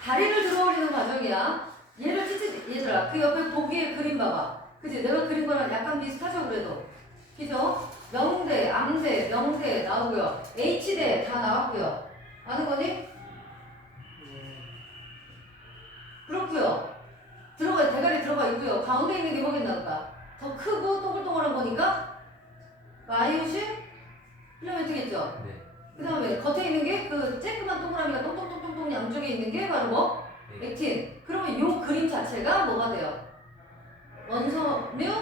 다리를 들어 올리는 과정이야. 얘를 얘들아, 그 옆에 보기에 그림 봐봐. 그치? 내가 그린 거랑 약간 비슷하죠, 그래도. 그죠? 명대, 암대, 명대 나오고요. H대 다 나왔고요. 아는 거니? 그렇고요. 대가리 들어가 있고요. 가운데 있는 게 뭐겠나까? 더 크고 동글동글한 거니까 마이오신 필라멘트겠죠? 네. 그 다음에 겉에 있는 게 그 쬐끄만 동그라미가 똥똥똥똥똥 양쪽에 있는 게 바로 뭐? 액틴. 그러면 이 그림 자체가 뭐가 돼요? 원섬유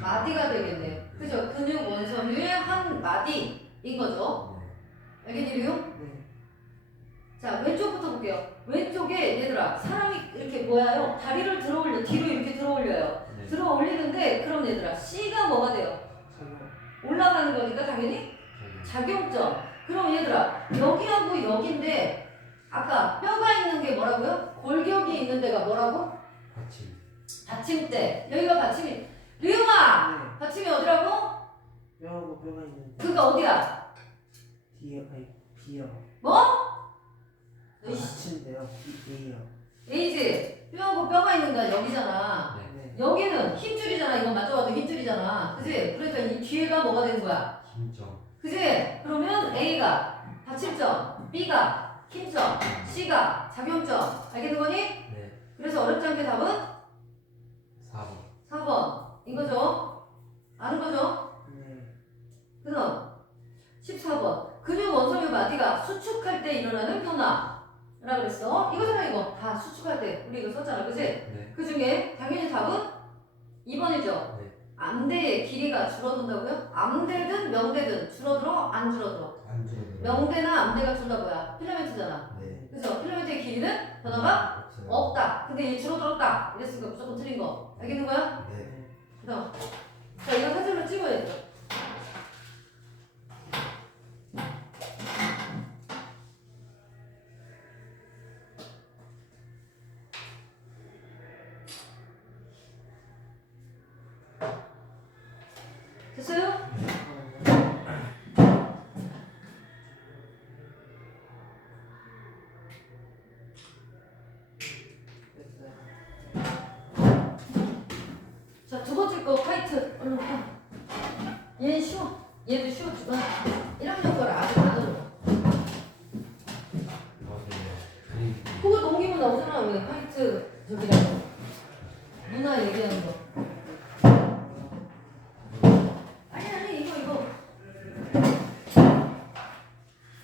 마디가 되겠네요. 그죠? 근육 원섬유의 한 마디인 거죠. 알겠니요? 네. 자, 왼쪽부터 볼게요. 왼쪽에 얘들아 사람이 이렇게 뭐야요? 다리를 들어 올려 뒤로 이렇게 들어 올려요. 네. 들어 올리는데 그럼 얘들아 C가 뭐가 돼요? 올라가는 거니까 당연히 작용점. 그럼 얘들아 여기하고 여기인데 아까 뼈가 있는 게 뭐라고요? 골격이 있는 데가 뭐라고? 받침대. 여기가 받침이. 리용아! 받침이 어디라고? 뼈하고 뼈가 있는데. 그니까 어디야? 뒤에 B요. 뭐? 받침대요. B요. A지. 뼈하고 뼈가 있는 데가 여기잖아. 네. 여기는 힘줄이잖아. 이건 맞춰봐도 힘줄이잖아. 그지? 그러니까 이 뒤에가 뭐가 되는 거야? 힘점. 그지? 그러면 A가 받침점, B가 힘점, C가 작용점. 알겠는 거니? 네. 그래서 어렵지 않게 답은 4번. 4번인 거죠? 아는 거죠? 네. 그다음 14번. 근육 원섬유 마디가 수축할 때 일어나는 변화라 그랬어. 이거잖아 이거. 다 수축할 때. 우리 이거 썼잖아. 그지? 네. 그 중에 당연히 답은 2번이죠. 네. 암대의 길이가 줄어든다고요? 암대든 명대든 줄어들어? 안 줄어들어? 안 줄어들어요. 명대나 암대가 둘 다 뭐야? 필라멘트잖아. 네. 그죠? 필라멘트의 길이는 변화가 없어요. 없다. 근데 얘 줄어들었다. 이랬으니까 무조건 틀린 거. 알겠는 거야? 네. 그다음 자 이거 사진으로 찍어야죠. 됐어요? 자 두 번째 거 화이트 얼른 봐. 얘 쉬워. 얘도 쉬워지만 1학년 거를 아직 안 어려워. 그거 넘기면 나오잖아. 왜 화이트 저기라고 누나 얘기하는 거. 아니 이거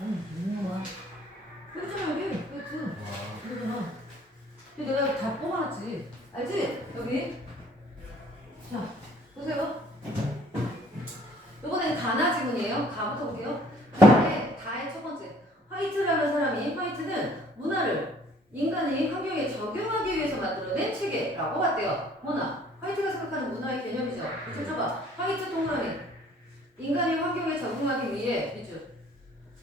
아니 누나 여기잖아 여기 화이트 이거잖아. 이거 내가 다 뽑아놨지. 알지? 여기 자 보세요. 이번에는 가나 지문이에요. 가부터 볼게요. 다의 첫 번째 화이트라는 사람이 화이트는 문화를 인간이 환경에 적용하기 위해서 만들어낸 체계라고 봤대요. 뭐나 화이트가 생각하는 문화의 개념이죠. 이쪽 쳐봐. 화이트 동그라미. 인간이 환경에 적응하기 위해 비주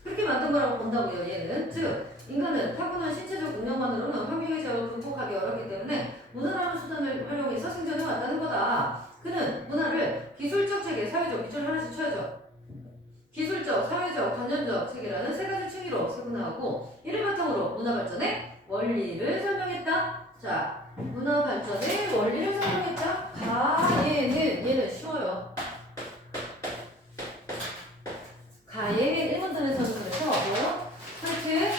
그렇게 만든 거라고 본다고요. 얘는 즉 인간은 타고난 신체적 능력만으로는 환경의 제약을 극복하기 어렵기 때문에 문화라는 수단을 활용해서 생존해 왔다는 거다. 그는 문화를 기술적 체계, 사회적 밑줄 하나씩 쳐야죠. 기술적, 사회적, 관념적 체계라는 세 가지 층위로 세분화하고 이를 바탕으로 문화 발전의 원리를 설명했다. 자, 문화 발전의 원리를 설명했다. 얘는 쉬워요. 가의 1번 단에서는 그래서 뭐요? 화이트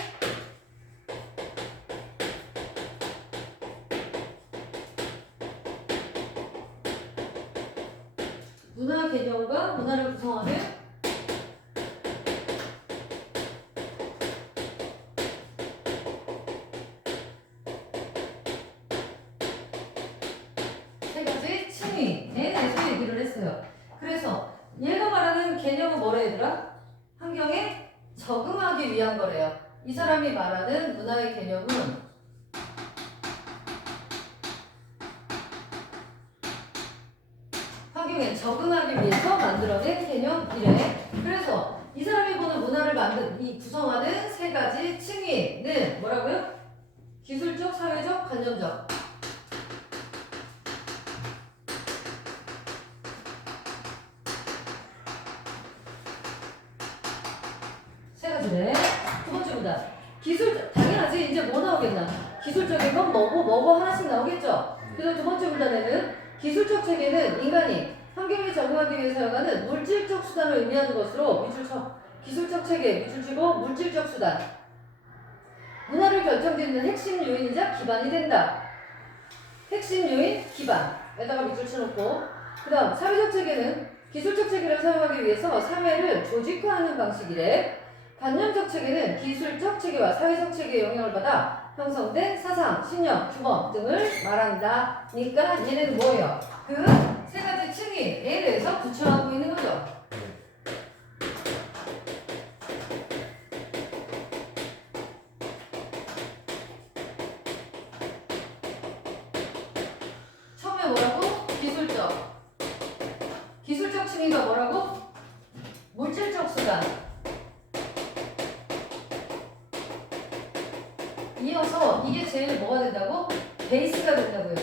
문화 개념과 문화를 구성하는 세 가지 층위에 대해서 얘기를 했어요. 그래서 얘가 말하는 개념은 뭐래 얘들아? 환경에 적응하기 위한 거래요. 이 사람이 말하는 문화의 개념은 환경에 적응하기 위해서 만들어낸 개념이래. 그래서 이 사람이 보는 문화를 구성하는 세 가지 층위는 뭐라고요? 기술적, 사회적, 관념적. 세 가지래. 두 번째보다 기술 당연하지. 이제 뭐 나오겠나? 기술적인 건 뭐고 하나씩 나오겠죠. 그래서 두 번째 문단에는 기술적 체계는 인간이 환경에 적응하기 위해 사용하는 물질적 수단을 의미하는 것으로 밑줄 쳐. 기술적 체계 밑줄 치고 물질적 수단. 문화를 결정짓는 핵심 요인이자 기반이 된다. 핵심 요인 기반에다가 밑줄 쳐놓고 그 다음 사회적 체계는 기술적 체계를 사용하기 위해서 사회를 조직화하는 방식이래. 관념적 체계는 기술적 체계와 사회적 체계의 영향을 받아 형성된 사상, 신념, 주범 등을 말한다. 그러니까 얘는 뭐예요? 그 세 가지 층위에 대해서 구체화하고 있는 거죠. 처음에 뭐라고? 기술적 층위가 뭐라고? 물질적 수단. 이어서 이게 제일 뭐가 된다고? 베이스가 된다고요.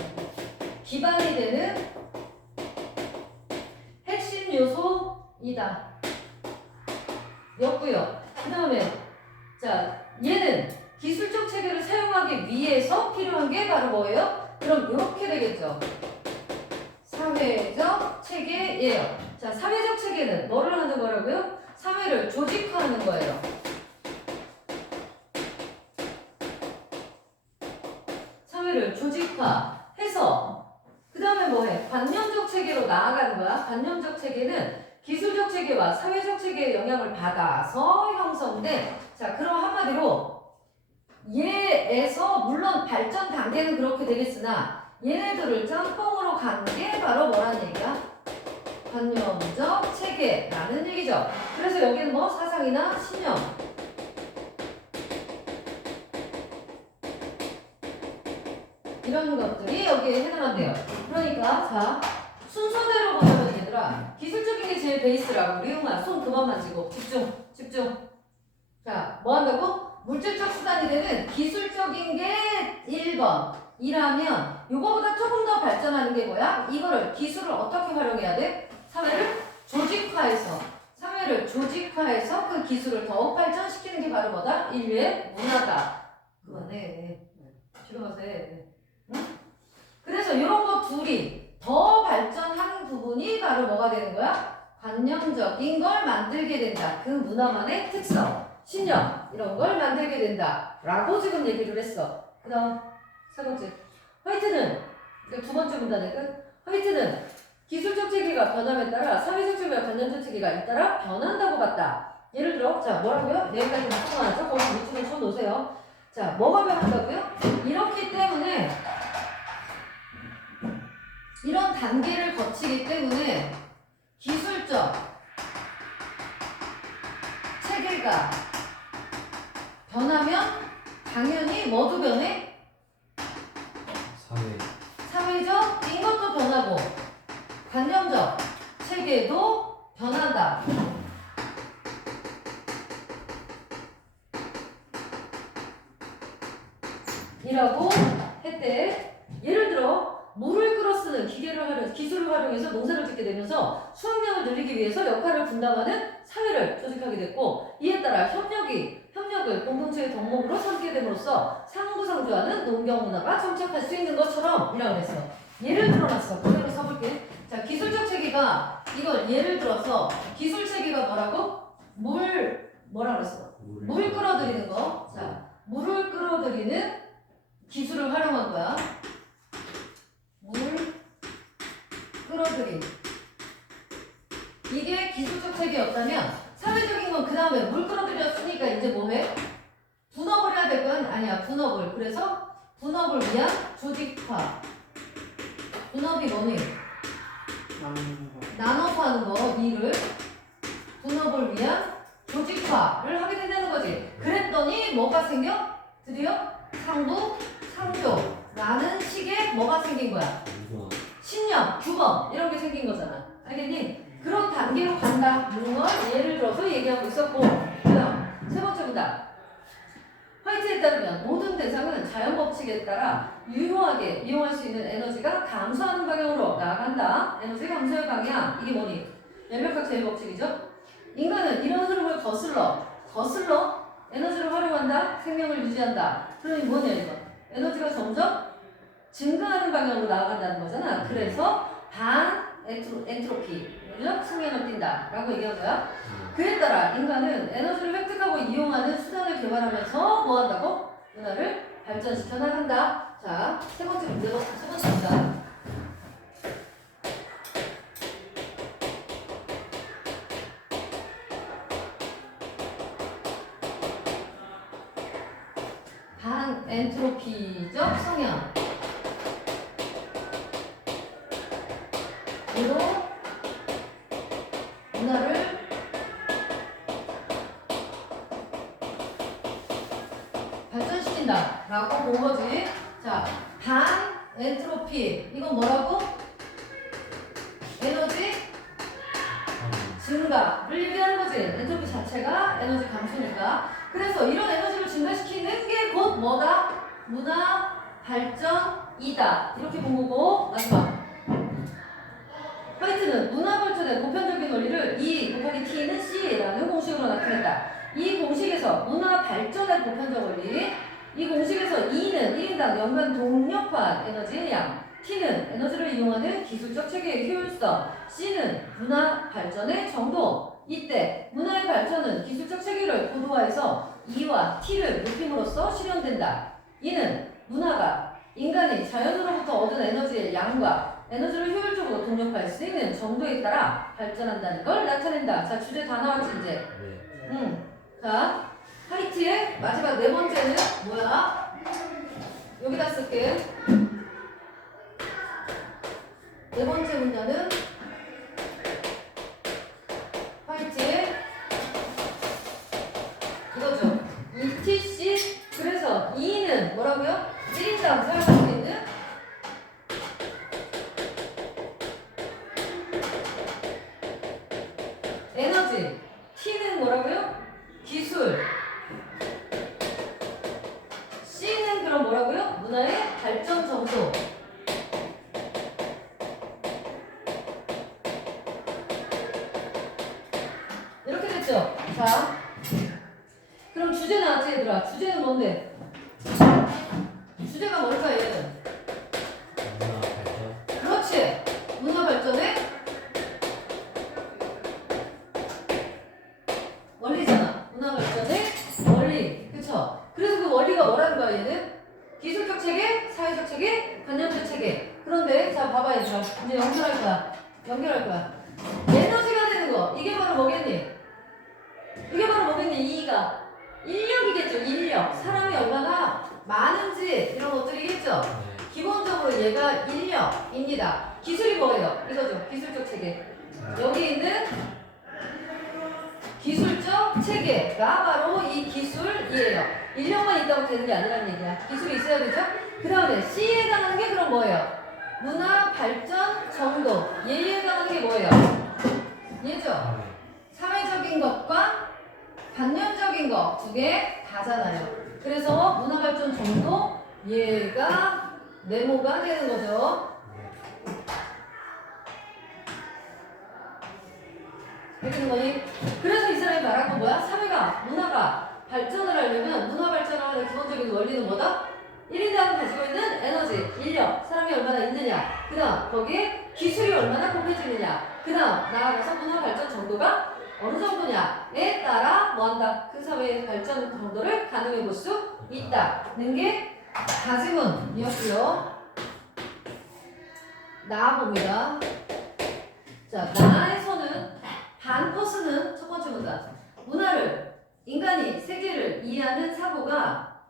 기반이 되는 핵심 요소이다. 였고요. 그 다음에 자 얘는 기술적 체계를 사용하기 위해서 필요한 게 바로 뭐예요? 그럼 이렇게 되겠죠. 사회적 체계예요. 자, 사회적 체계는 뭐를 하는 거라고요? 사회를 조직화하는 거예요. 사회를 조직화해서 그 다음에 뭐해? 관념적 체계로 나아가는 거야. 관념적 체계는 기술적 체계와 사회적 체계의 영향을 받아서 형성된 자 그럼 한마디로 얘에서 물론 발전 단계는 그렇게 되겠으나 얘네들을 짬뽕으로 간 게 바로 뭐라는 얘기야? 관념적 체계라는 얘기죠. 그래서 여기는 뭐 사상이나 신념 이런 것들이 여기에 해당한대요. 그러니까 자 순서대로 보자면 얘들아 기술적인 게 제일 베이스라고. 리웅아 손 그만 만지고 집중. 자 뭐 한다고? 물질적 수단이 되는 기술적인 게 1번 이라면 요거보다 조금 더 발전하는 게 뭐야? 이거를 기술을 어떻게 활용해야 돼? 사회를 조직화해서 그 기술을 더욱 발전시키는 게 바로 뭐다? 인류의 문화다. 그만해. 조용하세. 응? 그래서 이런 거 둘이 더 발전한 부분이 바로 뭐가 되는 거야? 관념적인 걸 만들게 된다. 그 문화만의 특성, 신념 이런 걸 만들게 된다. 라고 지금 얘기를 했어. 그 다음 세 번째 화이트는 두 번째 문단의 끝. 화이트는 기술적 체계가 변함에 따라 사회적 체계와 관념적 체계가 잇따라 변한다고 봤다. 예를 들어 자 뭐라고요? 내일까지 맞춰놨죠? 거기 밑줄을 쳐놓으세요. 자 뭐가 변한다고요? 이렇기 때문에 이런 단계를 거치기 때문에 기술적 체계가 변하면 당연히 뭐도 변해? 사회적인 것도 변하고 관념적 체계도 변한다. 이라고 했대. 예를 들어 물을 끌어 쓰는 기술을 활용해서 농사를 짓게 되면서 수확량을 늘리기 위해서 역할을 분담하는 사회를 조직하게 됐고, 이에 따라 협력을 공동체의 덕목으로 삼게 됨으로써 상부상조하는 농경 문화가 정착할 수 있는 것처럼 이라고 했어. 예를 들어놨어. 그대로 써볼게. 자, 기술적 체계가, 이걸 예를 들어서 기술 체계가 뭐라고? 뭐라 그랬어? 물 끌어들이는 거. 자, 물을 끌어들이는 기술을 활용한 거야. 물 끌어들임. 이게 기술적 체계였다면, 사회적인 건 그 다음에 물 끌어들였으니까 이제 뭐해? 분업을 해야 될 건 아니야. 분업을. 그래서 분업을 위한 조직화. 분업이 뭐니? 나눠서 하는 거. 일을 분업을 위한 조직화를 하게 된다는 거지. 그랬더니 뭐가 생겨? 드디어 상부, 상조라는 식의 뭐가 생긴 거야? 신념, 규범 이런 게 생긴 거잖아. 알겠니? 그런 단계로 간다. 이런 걸 예를 들어서 얘기하고 있었고, 그다음 세 번째 문단. 화이트에 따르면 모든 대상은 자연 법칙에 따라 유효하게 이용할 수 있는 에너지가 감소하는 방향으로 나아간다. 에너지 감소의 방향. 이게 뭐니? 연력학 제일 법칙이죠. 인간은 이런 흐름을 거슬러 에너지를 활용한다. 생명을 유지한다. 그러니 뭐냐 이거? 에너지가 점점 증가하는 방향으로 나아간다는 거잖아. 그래서 반 엔트로피, 승량을 띈다 라고 얘기한 거야. 그에 따라 인간은 에너지를 획득하고 이용하는 수단을 개발하면서 뭐 한다고? 문화를 발전시켜 나간다. 자, 세 번째 문제입니다. 반엔트로피적 성향. 으로 문화를 발전시킨다 라고 본 거지. 자, 반엔트로피. 이건 뭐라고? 에너지 증가를 얘기하는 거지. 엔트로피 자체가 에너지 감소니까. 그래서 이런 에너지를 증가시키는 게 곧 뭐다? 문화 발전이다. 이렇게 본 거고, 마지막. 화이트는 문화 발전의 보편적인 원리를 E 곱하기 T는 C라는 공식으로 나타냈다. 이 공식에서 문화 발전의 보편적 원리, 이 공식에서 E는 1인당 연간 동력화 에너지의 양, T는 에너지를 이용하는 기술적 체계의 효율성, C는 문화 발전의 정도. 이때 문화의 발전은 기술적 체계를 고도화해서 E와 T를 높임으로써 실현된다. 이는 문화가 인간이 자연으로부터 얻은 에너지의 양과 에너지를 효율적으로 동력화할 수 있는 정도에 따라 발전한다는 걸 나타낸다. 자, 주제 다 나왔지 이제? 네. 자, 화이트의 마지막 네 번째는 뭐야? 여기다 쓸게. 네 번째 문제는 화이트의 이거죠. ETC. 그래서 E는 뭐라고요? 1인당 사용할 수 있는 에너지. T는 뭐라고요? 기술. C는 그럼 뭐라고요? 문화의 발전 정도. 이렇게 됐죠? 자, 그럼 주제 나왔지 얘들아? 주제는 뭔데? 주제가 뭘까 얘는? 문화 발전. 그렇지. 문화 발전의 원리잖아. 문화 발전의 원리. 그쵸? 그래서 그 원리가 뭐라는 거야 얘는? 기술적 체계, 사회적 체계, 관념적 체계. 그런데 자 봐봐 얘들아. 이제 연결할 거야. 에너지가 되는 거. 이게 바로 뭐겠니? 이가 인력이겠죠. 인력. 사람이 얼마나 많은지 이런 것들이겠죠. 기본적으로 얘가 인력입니다. 기술이 뭐예요? 이거죠. 기술적 체계. 여기 있는 기술적 체계가 바로 이 기술이에요. 인력만 있다고 되는 게 아니라는 얘기야. 기술이 있어야 되죠? 그 다음에 C에 해당하는 게 그럼 뭐예요? 문화 발전 정도. 얘에 해당하는 게 뭐예요? 얘죠? 두 개 다잖아요. 그래서 문화발전 정도 얘가 네모가 되는 거죠. 되는 거니? 그래서 이 사람이 말한 건 뭐야? 사회가, 문화가 발전을 하려면 문화 발전을 하는 기본적인 원리는 뭐다? 1인당 가지고 있는 에너지, 인력, 사람이 얼마나 있느냐. 그 다음 거기에 기술이 얼마나 공급해지느냐. 그 다음 나아가서 문화 발전 정도가 어느 정도냐에 따라 뭐한다? 그 사회의 발전 정도를 가늠해 볼 수 있다는 게 가지문이었고요. 나봅니다. 자, 나에서는 반퍼스는 첫 번째 문단. 문화를, 인간이 세계를 이해하는 사고가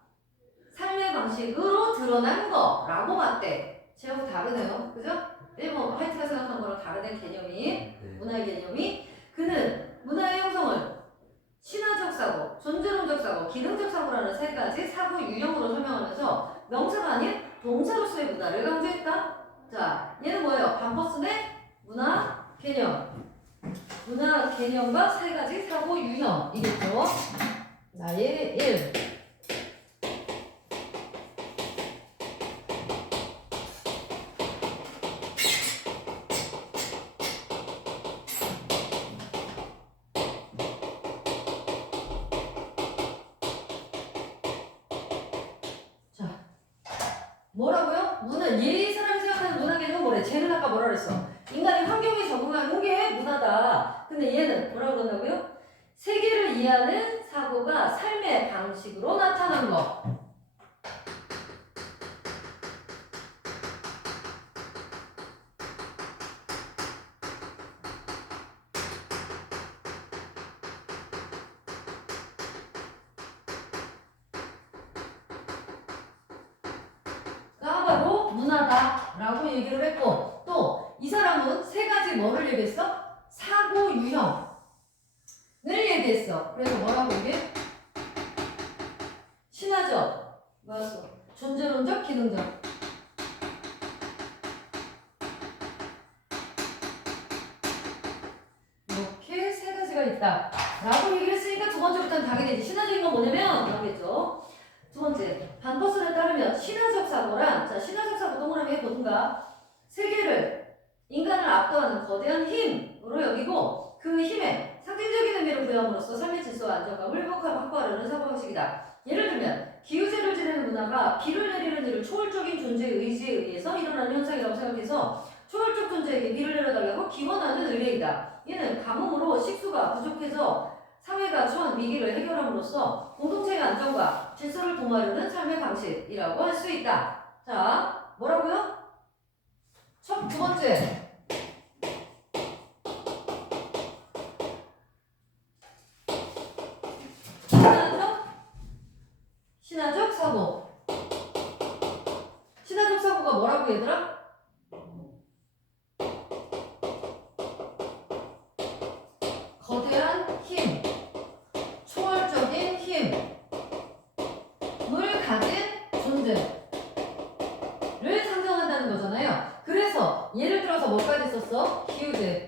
삶의 방식으로 드러난 거라고 봤대. 쟤하고 다르네요. 그죠? 뭐 화이트가 생각한 거랑 다르네, 개념이. 문화의 개념이. 그는 문화의 형성을 신화적 사고, 존재론적 사고, 기능적 사고라는 세 가지 사고 유형으로 설명하면서 명사가 아닌 동사로서의 문화를 강조했다. 자, 얘는 뭐예요? 반퍼스네 문화 개념. 문화 개념과 세 가지 사고 유형이겠죠. 나의 1. 자, 뭐라고요? 문화, 이 사람이 생각하는 문화 개념은 뭐래? 쟤는 아까 뭐라 그랬어? 인간이 환경에 적응하는 게 문화다. 근데 얘는 뭐라고 그런다고요? 세계를 이해하는 사고가 삶의 방식으로 나타난 거. 가 바로 문화다라고 얘기를 했고, 또 이 사람은 세 가지 뭐를 얘기했어? 사고 유형을 얘기했어. 그래서 뭐라고 얘기해? 신화적, 뭐였어? 존재론적, 기능적. 이렇게 세 가지가 있다 라고 얘기를 했으니까 두 번째부터는 당연히 신화적인 건 뭐냐면 나오겠죠. 두 번째, 반퍼슨에 따르면 신화적 사고란, 자, 신화적 사고 동그라미 해보든가, 세계를, 인간을 압도하는 거대한 힘으로 여기고 그 힘에 상징적인 의미를 부여함으로써 삶의 질서와 안정감을 회복하고 확보하려는 사고방식이다. 예를 들면 기우제를 지내는 문화가 비를 내리는 일을 초월적인 존재의 의지에 의해서 일어나는 현상이라고 생각해서 초월적 존재에게 비를 내려달라고 기원하는 의뢰이다. 이는 가뭄으로 식수가 부족해서 사회가 처한 위기를 해결함으로써 공동체의 안정과 질서를 도모하려는 삶의 방식이라고 할 수 있다. 자, 뭐라고요? 두 번째. 신화적 사고. 신화적 사고가 뭐라고 얘들아? 거대한 힘, 초월적인 힘을 가진 존재를 상정한다는 거잖아요. 그래서 예를 들어서 뭐까지 썼어? 기우제.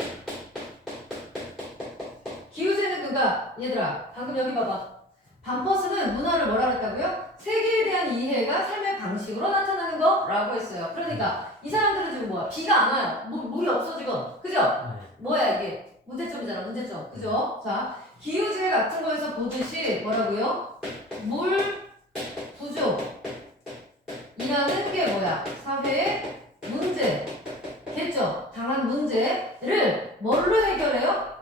기우제는 그가, 얘들아 방금 여기 봐봐. 반퍼스는 문화를 뭐라 그랬다고요? 세계에 대한 이해가 삶의 방식으로 나타나는 거라고 했어요. 그러니까 이 사람들은 지금 뭐야? 비가 안 와요. 물이 없어 지금. 그죠? 뭐야 이게? 문제점이잖아. 문제점. 그죠? 자, 기후지혜 같은 거에서 보듯이 뭐라고요? 물 부족이라는 게 뭐야? 사회의 문제겠죠? 당한 문제를 뭘로 해결해요?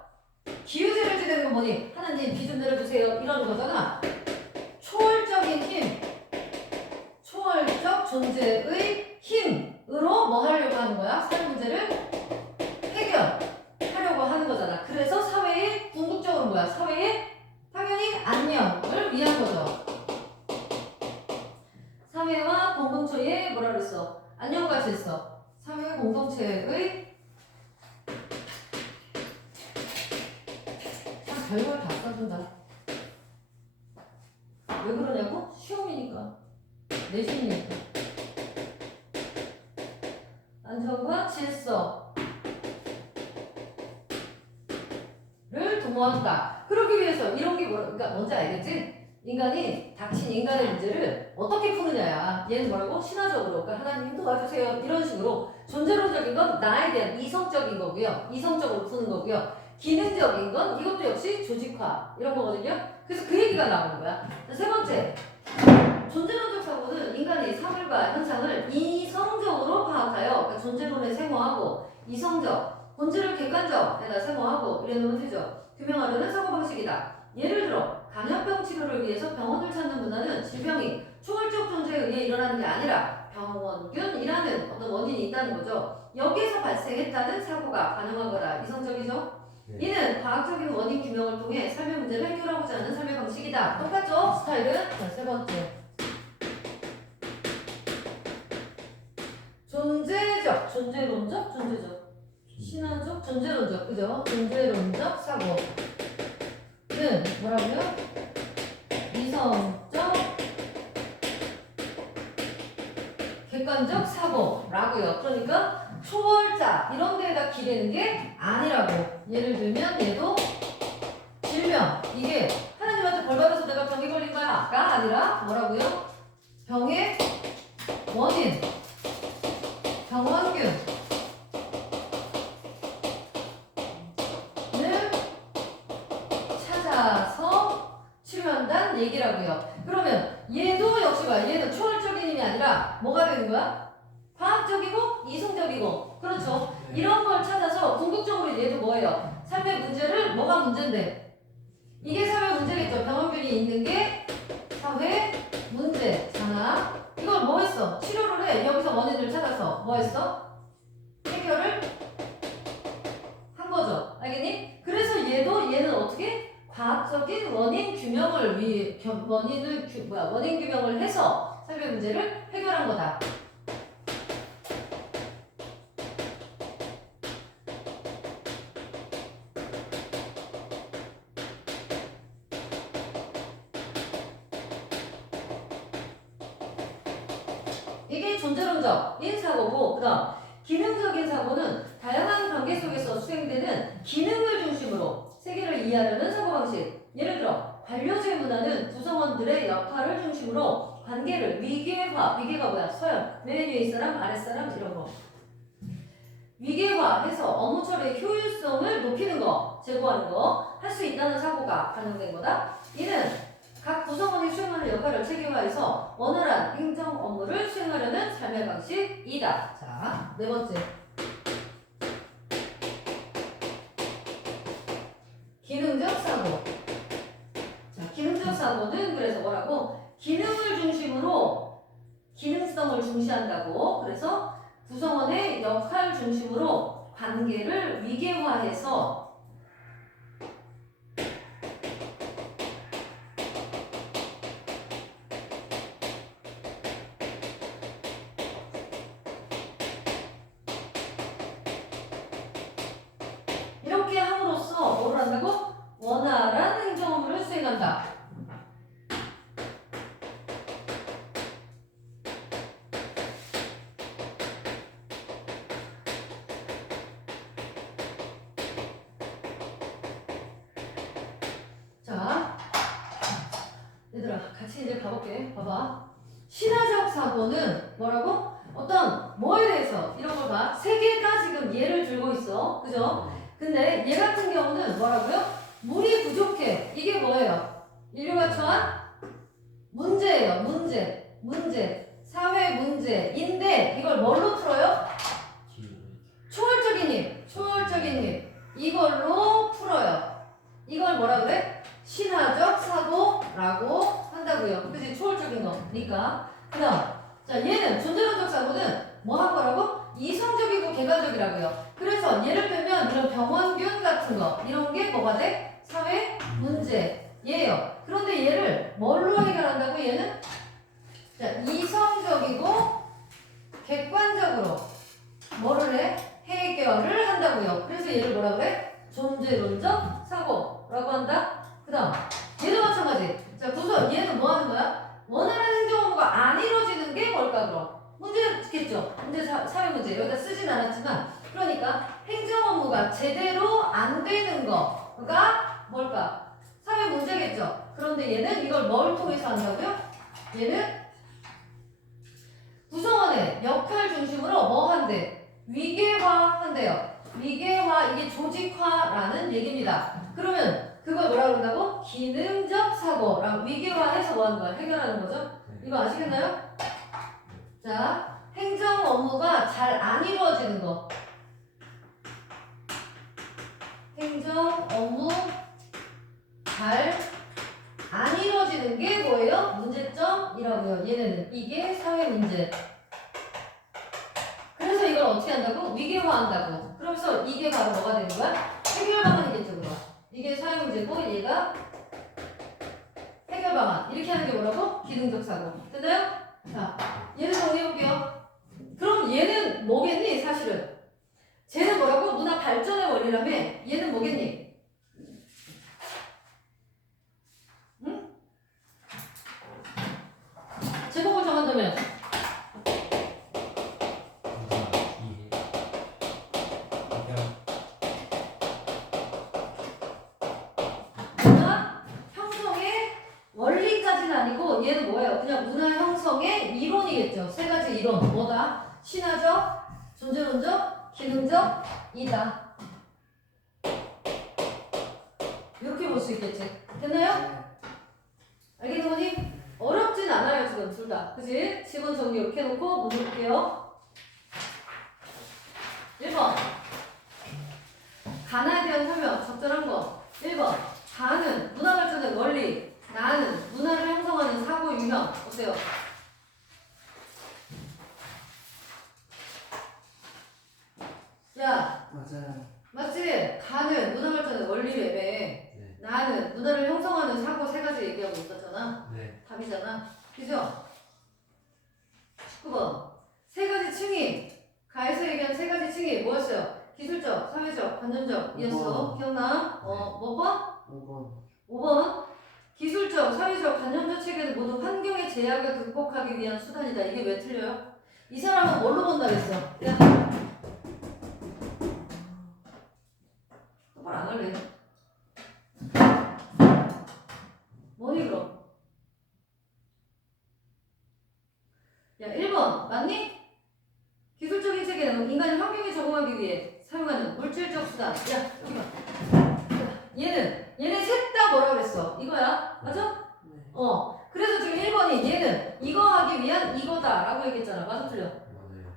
기후제를 지내는 건 뭐니? 하나님 비 좀 내려주세요 이러는 거잖아. 초월적인 힘, 초월적 존재의 힘으로 뭐 하려고 하는 거야? 삶 문제를 해결하려고 하는 거잖아. 그래서 사회의 궁극적으로 뭐야? 사회의 당연히 안녕을 위한 거죠. 사회와 공동체의 뭐라 그랬어? 안녕과 질서. 사회와 공동체의 별걸 다 써준다. 왜 그러냐고? 시험이니까. 내신이니까. 안정과 질서를 도모한다. 그러기 위해서 이런 게 뭐라, 그러니까 뭔지 알겠지? 인간이 닥친 인간의 문제를 어떻게 푸느냐야. 얘는 뭐라고? 신화적으로. 그러니까 하나님 도와주세요. 이런 식으로. 존재론적인 건 나에 대한 이성적인 거고요. 이성적으로 푸는 거고요. 기능적인 건 이것도 역시 조직화 이런 거거든요. 그래서 그 얘기가 나오는 거야. 세 번째, 존재론적 사고는 인간의 사물과 현상을 이성적으로 파악하여, 그러니까 존재론에 생호하고 이성적, 본질을 객관적에다 생호하고 이래놓으면 되죠. 규명하려는 사고방식이다. 예를 들어 간염병 치료를 위해서 병원을 찾는 문화는 질병이 초월적 존재에 의해 일어나는 게 아니라 병원균이라는 어떤 원인이 있다는 거죠. 여기에서 발생했다는 사고가 가능한 거다. 이성적이죠? 네. 이는 과학적인 원인 규명을 통해 삶의 문제를 해결하고자 하는 삶의 방식이다. 똑같죠? 스타일은? 자, 세 번째. 존재적, 존재론적, 존재적. 신화적, 존재론적, 그죠? 존재론적 사고는 뭐라고요? 이성적, 객관적 사고라고요. 그러니까 초월자 이런 데에다 기대는 게 아니라고. 예를 들면 얘도 질병, 이게 하나님한테 벌 받아서 내가 병에 걸린 거야가 아니라 뭐라고요? 병의 원인, 병원균 찾아서 치료한다는 얘기라고요. 그러면 얘도 역시 봐. 얘는 초월적인 힘이 아니라 뭐가 되는 거야? 과학적이고 이성적이고. 그렇죠. 이런 걸 찾아서 궁극적으로 얘도 뭐예요? 삶의 문제를, 뭐가 문제인데? 이게 삶의 문제겠죠. 병원균이 있는 게 사회 문제잖아. 이걸 뭐 했어? 치료를 해. 여기서 원인을 찾아서 뭐 했어? 해결을 한 거죠. 알겠니? 그래서 얘는 어떻게? 과학적인 원인 규명을 위해 원인 규명을 해서 삶의 문제를 해결한 거다. 이게 존재론적인 사고고, 그다음 기능적인 사고는 다양한 관계 속에서 수행되는 기능을 중심으로 세계를 이해하려는 사고방식. 예를 들어 관료제 문화는 구성원들의 역할을 중심으로 관계를 위계화, 위계가 뭐야? 서열, 맨 위에 이 사람, 아랫 사람 이런 거 위계화해서 업무 처리의 효율성을 높이는 거, 제고하는 거 할 수 있다는 사고가 가능된 거다. 이는 각 구성원이 수행하는 역할을 체계화해서 원활한 행정 업무를 수행하려는 삶의 방식이다. 자, 네 번째. 기능적 사고. 자, 기능적 사고는 그래서 뭐라고? 기능을 중심으로 기능성을 중시한다고. 그래서 구성원의 역할 중심으로 관계를 위계화해서 이렇게 함으로써 뭐를 한다고? 원활한 행정 업무를 수행한다. 자, 얘들아 같이 이제 가볼게. 봐봐. 신화적 사고는 뭐라고? 어떤 뭐에 대해서 이런 걸 봐. 세 개가 지금 예를 들고 있어. 그죠? 근데 얘 같은 경우는 뭐라고요? 물이 부족해. 이게 뭐예요? 인류가 처한 문제예요. 문제. 사회 문제인데 이걸 뭘로 풀어요? 초월적인 힘. 이걸로 풀어요. 이걸 뭐라 그래? 신화적 사고라고 한다고요. 그치? 초월적인 거니까. 그 다음, 자, 얘는 존재론적 사고는 뭐 한 거라고? 이성적이고 객관적이라고요. 그래서 예를 들면 이런 병원균 같은 거, 이런 게 뭐가 돼? 사회 문제예요. 그런데 얘를 뭘로 해결한다고? 얘는 자, 이성적이고 객관적으로 뭐를 해? 해결을 한다고요. 그래서 얘를 뭐라 그래? 존재론적 사고라고 한다. 그 다음 얘도 마찬가지. 자, 얘는 뭐 하는 거야? 원활한 행정 업무가 안 이루어지는 게 뭘까 그럼? 문제겠죠. 사회 문제. 여기다 쓰진 않았지만 그러니까 행정 업무가 제대로 안 되는 거가 뭘까? 사회 문제겠죠. 그런데 얘는 이걸 뭘 통해서 한다고요? 얘는 구성원의 역할 중심으로 뭐 한대? 위계화한대요. 위계화, 이게 조직화라는 얘기입니다. 그러면 그걸 뭐라 그런다고? 기능적 사고랑 위계화해서 뭐 하는 거야? 해결하는 거죠? 이거 아시겠나요? 자, 행정 업무가 잘 안 이루어지는 거. 행정 업무 잘 안 이루어지는 게 뭐예요? 문제점이라고요. 얘네는 이게 사회 문제. 그래서 이걸 어떻게 한다고? 위계화한다고. 그러면서 이게 바로 뭐가 되는 거야? 해결 방안이겠죠, 그럼. 이게 사회 문제고 얘가 해결 방안. 이렇게 하는 게 뭐라고? 기능적 사고. 됐나요? 자, 얘를 정리해볼게요. 그럼 얘는 뭐겠니? 사실은. 쟤는 뭐라고? 문화 발전의 원리라며. 얘는 뭐겠니? 제목을 정한다면 문화 형성의 원리까지는 아니고 얘는 뭐예요? 그냥 문화 형성의 이론이겠죠. 세 가지 이론. 뭐다? 신화적, 존재론적, 기능적, 이다. 이렇게 볼 수 있겠지. 됐나요? 알겠는 거니? 어렵진 않아요, 지금 둘 다. 그지? 지문 정리 이렇게 해놓고 문 놓을게요. 1번. 가나에 대한 설명, 적절한 거. 1번. 가는 문화 발전의 원리. 나는 문화를 형성하는 사고 유형. 어때요? 야, 맞아요. 맞지? 가는 문화 발전의 원리래매. 네. 나는 문화를 형성하는 사고 세 가지 얘기하고 있었잖아. 네. 답이잖아. 그죠? 19번. 세 가지 층이, 가에서 얘기한 세 가지 층이 뭐였어요? 기술적, 사회적, 관념적이었어. 5번. 기억나? 몇 번? 5번. 5번. 기술적, 사회적, 관념적 체계는 모두 환경의 제약을 극복하기 위한 수단이다. 이게 왜 틀려요? 이 사람은 뭘로 본다 그랬어? 야. 똑바로 안 할래. 뭐니 그럼? 야, 1번 맞니? 기술적인 체계는 인간이 환경에 적응하기 위해 사용하는 물질적 수단. 야, 여기 봐. 얘는 셋 다 뭐라 그랬어? 이거야. 맞아? 네. 그래서 지금 1번이 얘는 이거 하기 위한 이거다 라고 얘기했잖아. 맞아, 틀려?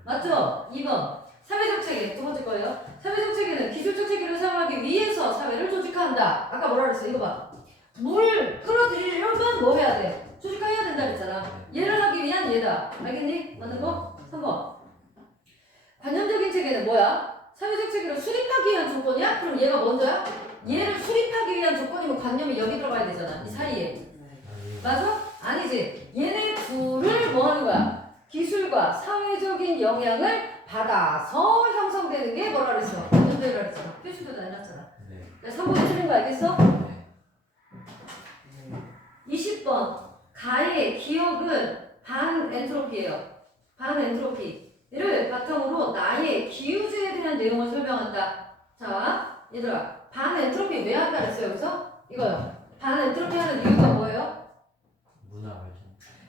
맞아요. 맞죠? 2번. 사회적 체계. 두 번째 거예요. 사회적 체계는 기술적 체계를 사용하기 위해서 사회를 조직화한다. 아까 뭐라 그랬어? 이거 봐. 물 끌어들이려면 뭐 해야 돼? 조직화해야 된다 그랬잖아. 얘를 하기 위한 얘다. 알겠니? 맞는 거? 3번. 관념적인 체계는 뭐야? 사회적 체계를 수립하기 위한 조건이야? 그럼 얘가 먼저야? 얘를 수립하기 위한 조건이면 관념이 여기 들어가야 되잖아. 이 사이에. 네. 맞아? 아니지. 얘네 둘을 뭐 하는 거야? 기술과 사회적인 영향을 받아서 형성되는 게 뭐라 그랬어? 관념적이라 그랬잖아. 표시도 다 해놨잖아. 네. 3번이 틀린 거 알겠어? 네. 네. 20번. 가의 기억은 반엔트로피예요. 반엔트로피를 바탕으로 나의 기우제에 대한 내용을 설명한다. 자, 얘들아. 반엔트로피 왜 한다 그랬어요, 여기서? 이거요. 반엔트로피 하는 이유가 뭐예요? 문화 발전.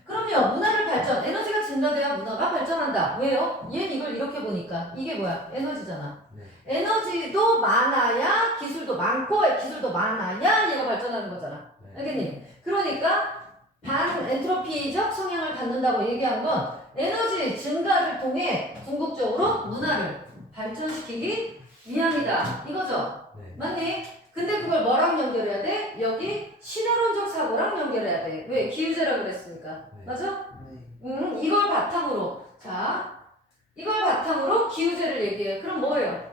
그럼요. 문화를 발전. 에너지가 증가돼야 문화가 발전한다. 왜요? 얘는 이걸 이렇게 보니까. 이게 뭐야? 에너지잖아. 네. 에너지도 많아야 기술도 많고 기술도 많아야 얘가 발전하는 거잖아. 네. 알겠니? 그러니까 반엔트로피적 성향을 갖는다고 얘기한 건 에너지 증가를 통해 궁극적으로 문화를 발전시키기 위함이다. 이거죠? 네. 맞니? 근데 그걸 뭐랑 연결해야 돼? 여기 신화론적 사고랑 연결해야 돼. 왜? 기우제라고 그랬으니까. 네. 맞아? 네. 이걸 바탕으로. 자, 이걸 바탕으로 기우제를 얘기해요. 그럼 뭐예요?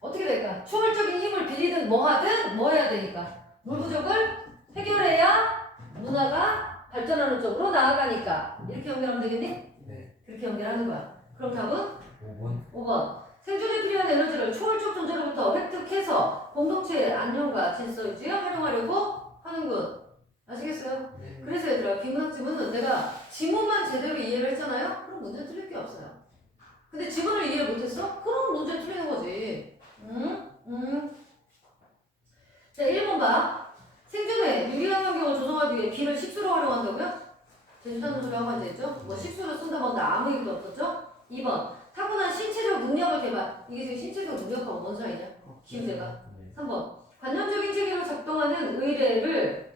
어떻게 될까? 초월적인 힘을 빌리든 뭐 하든 뭐 해야 되니까. 물 부족을 해결해야 문화가 발전하는 쪽으로 나아가니까. 이렇게 연결하면 되겠니? 네. 그렇게 연결하는 거야. 그럼 답은? 5번. 5번. 생존에 필요한 에너지를 초월적 존재로부터 획득해서 공동체의 안녕과 질서 유지에 활용하려고 하는군. 아시겠어요? 네. 그래서 얘들아, 비문학 지문은 내가 지문만 제대로 이해를 했잖아요? 그럼 문제 틀릴 게 없어요. 근데 지문을 이해 못했어? 그럼 문제 틀리는 거지. 자, 1번 봐. 생존에 유리한 환경을 조성하기 위해 기우제가. 네. 3번. 관념적인 체계로 작동하는 의뢰를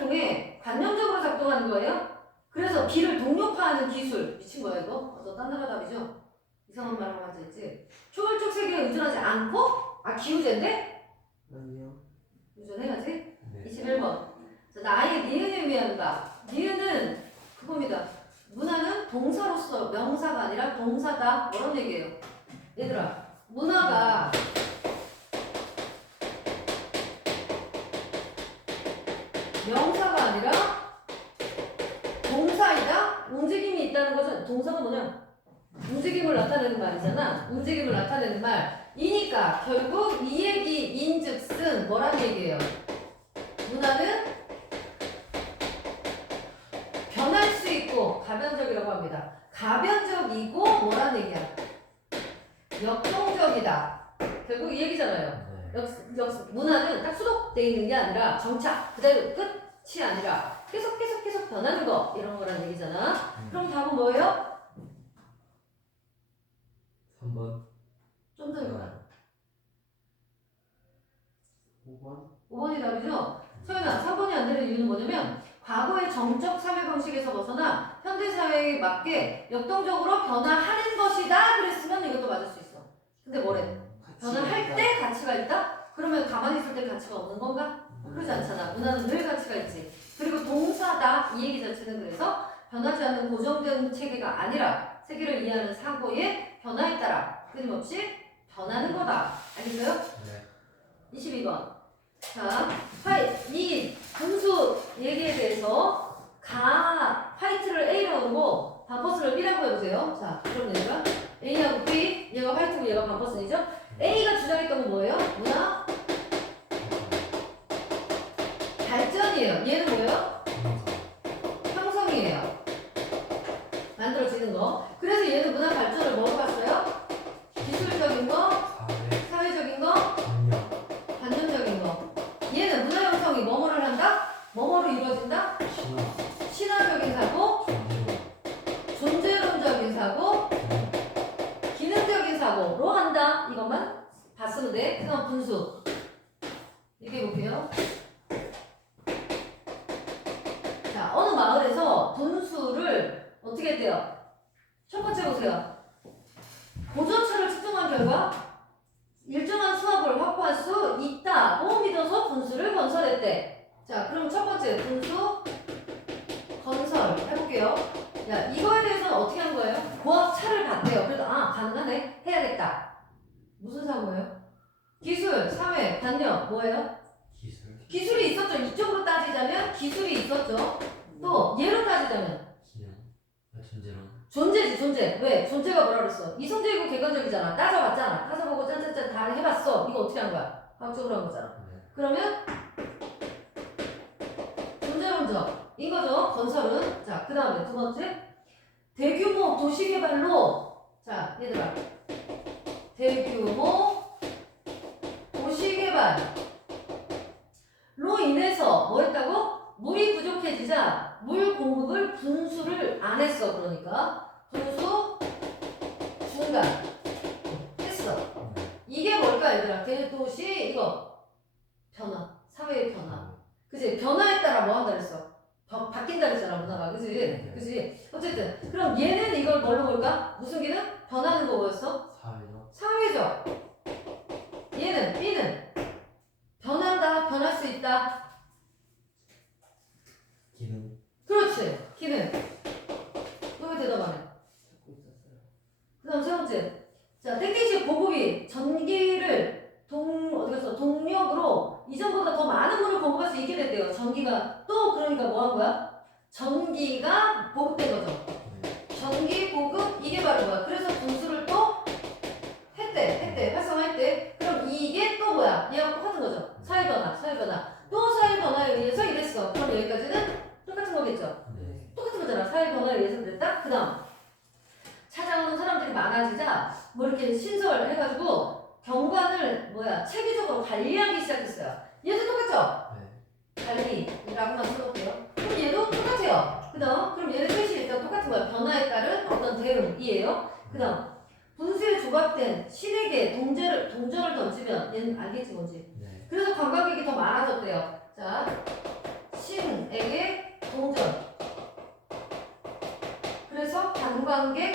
통해 관념적으로 작동하는 거예요. 그래서 B를 동력화하는 기술. 미친 거야 이거? 너 딴 나라 답이죠? 이상한 말 하나 했지. 초월적 세계에 의존하지 않고? 아 기우제인데? 아니요. 의존해야지. 네. 21번. 자, 나의 니은을 의미한다. 니은은 그겁니다. 문화는 동사로서 명사가 아니라 동사다. 뭐란 얘기예요? 얘들아, 문화가 명사가 아니라 동사이다? 움직임이 있다는 것은 동사가 뭐냐? 움직임을 나타내는 말이잖아. 움직임을 나타내는 말. 이니까 결국 이 얘기 인즉슨 뭐란 얘기예요? 문화는 변할 수 있고 가변적이라고 합니다. 가변적이고 뭐란 얘기야? 역동적이다. 결국 이 얘기잖아요. 네. 문화는 딱 수독되어 있는 게 아니라 정착, 그대로 끝이 아니라 계속 변하는 거 이런 거란 얘기잖아. 그럼 답은 뭐예요? 3번. 좀 더 해봐. 5번. 5번이 답이죠? 소연아, 3번이 안 되는 이유는 뭐냐면 과거의 정적 사회 방식에서 벗어나 현대 사회에 맞게 역동적으로 변화하는 것이다 그랬으면 이것도 맞을 수 있어. 근데 뭐래? 변화할 때 가치가 있다? 그러면 가만히 있을 때 가치가 없는 건가? 그러지 않잖아. 문화는 늘 가치가 있지. 그리고 동사다 이 얘기 자체는 그래서 변하지 않는 고정된 체계가 아니라 세계를 이해하는 사고의 변화에 따라 끊임없이 변하는 거다. 알겠어요? 네. 22번. 자, 이 분수 얘기에 대해서 화이트를 A로 하고 반퍼스를 B라고 해보세요. 자, 그럼 얘가 A하고 B, 얘가 화이트고 얘가 반퍼스이죠? A가 주장했던 건 뭐예요? 문화 발전이에요. 얘는 뭐예요? 형성이에요. 만들어지는 거. 그래서 얘는 문화 발전을 뭐로 봤어요? 기술적인 거, 사회적인 거, 관념적인 거. 얘는 문화 형성이 뭐뭐를 한다? 뭐뭐로 이루어진다? 신화적인 사고, 존재론적인 사고, 기능적인 사고로 한다. 이것만 봤으면 돼. 그다음 분수. 얘기해 볼게요. 자, 어느 마을에서 분수를 어떻게 했대요? 첫 번째 보세요. 고전차를 측정한 결과 일정한 수압을 확보할 수 있다고 믿어서 분수를 건설했대. 자, 그럼 첫 번째 분수 건설 해볼게요. 야, 이거에 대해서는 어떻게 한 거예요? 고압차를 봤대요. 그래도 가능하네. 해야겠다. 무슨 사고예요? 기술, 사회, 관념 뭐예요? 기술이 있었죠. 이쪽으로 따지자면 기술이 있었죠. 또 얘로 따지자면 존재지, 존재. 왜? 존재가 뭐라 그랬어? 이성적이고 객관적이잖아. 따져봤잖아. 따져보고 짠짠짠 다 해봤어. 이거 어떻게 한 거야? 과학적으로 한 거잖아. 그러면 존재론적인 거죠. 건설은. 자, 그 다음에 두 번째 대규모 도시개발로. 자, 얘들아, 대규모 도시개발로 인해서 뭐 했다고? 물이 부족해지자 물 공급을 분수를 안 했어. 그러니까 분수 중간 했어. 이게 뭘까 얘들아? 대도시 이거 변화, 사회의 변화. 그치? 변화에 따라 뭐 한다 그랬어? 바뀐다 그랬잖아 문화가. 그치? 그치? 어쨌든 그럼 얘는 이걸 뭘로 볼까? 무슨 기능? 변하는 거 뭐였어? 사회적. 얘는 B는 변한다, 변할 수 있다. 기능. 그렇지. 기능. 너 왜 대답 안 해? 찾고 있었어요. 그 다음 세 번째. 자, 땡땡식 보급이 전기를 동력으로 이전보다 더 많은 물을 보급할 수 있게 됐대요. 전기가 또 그러니까 뭐 한 거야? 전기가 보급된 거죠. 전기 보급 이게 바로 뭐야? 그래서 분수를 또 했대. 활성화했대. 그럼 이게 또 뭐야? 얘가 똑같은 거죠. 사회 변화. 또 사회 변화에 의해서 이랬어. 그럼 여기까지는 똑같은 거겠죠. 똑같은 거잖아. 사회 변화에 의해서 그랬다. 그 다음 찾아오는 사람들이 많아지자 뭐 이렇게 신설해가지고 경관을 체계적으로 관리하기 시작했어요. 얘도 똑같죠? 관리라고만 써볼게요. 그럼 얘도 똑같아요. 그 다음 그럼 얘네 셋이 일단 똑같은 거야. 변화에 따른 어떤 대응이에요. 그 다음 분수에 조각된 신에게 동전을 던져 주변. 얘는 알겠지 뭔지. 네. 그래서 관광객이 더 많아졌대요. 자, 신에게 동전. 그래서 관광객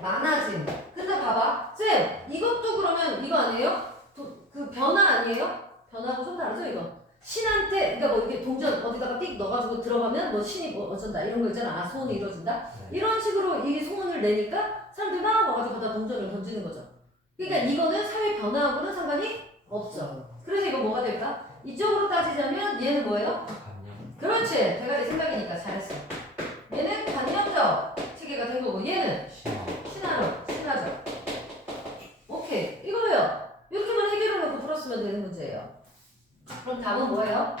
많아짐. 근데 봐봐. 쌤, 이것도 그러면 이거 아니에요? 그 변화 아니에요? 변화하고 좀 다르죠, 이거? 신한테, 그러니까 뭐 이렇게 동전 어디다가 띡 넣어가지고 들어가면 뭐 신이 뭐 어쩐다. 이런 거 있잖아. 아, 소원이 이루어진다. 네. 이런 식으로 이 소문을 내니까 사람들이 막 와가지고 거기다 동전을 던지는 거죠. 그러니까 이거는 사회 변화하고는 상관이 없죠. 그래서 이거 뭐가 될까? 이쪽으로 따지자면 얘는 뭐예요? 감량. 그렇지. 대가리 생각이니까 잘했어. 얘는 관념적 체계가 된 거고 얘는 신화. 신화죠. 오케이. 이거예요. 이렇게만 해결해 놓고 풀었으면 되는 문제예요. 그럼 답은 뭐예요?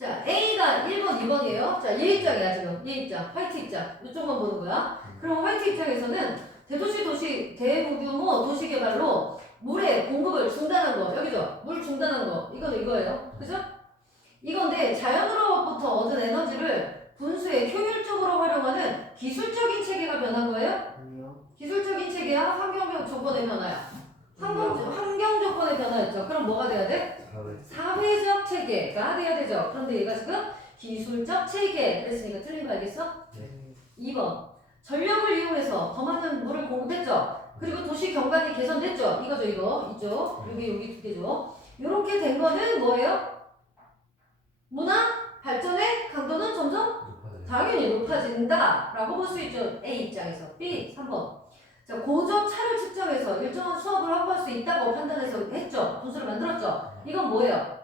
자, A가 1번, 2번이에요. 자, 얘 입장이야, 지금. 얘 입장. 화이트 입장. 이쪽만 보는 거야. 그럼 화이트 입장에서는 대도시 대규모 도시개발로 물의 공급을 중단한 거. 여기죠? 물 중단한 거. 이거는 이거예요. 그죠? 이건데 자연으로부터 얻은 에너지를 분수에 효율적으로 활용하는 기술적인 체계가 변한 거예요? 아니요. 기술적인 체계와 환경 조건의 변화야. 환경 조건의 변화였죠. 그럼 뭐가 돼야 돼? 사회적 체계가 돼야 되죠. 그런데 얘가 지금 기술적 체계 그랬으니까 틀린 거 알겠어? 네. 2번 전력을 이용해서 더 많은 물을 공급했죠. 그리고 도시 경관이 개선됐죠. 이거죠, 이거. 이쪽. 여기 두 개죠. 이렇게 된 거는 뭐예요? 문화 발전의 강도는 점점 당연히 높아진다라고 볼 수 있죠. A 입장에서. B 3번. 자, 고적 차를 측정해서 일정한 수업을 확보할 수 있다고 판단해서 했죠. 분수를 만들었죠. 이건 뭐예요?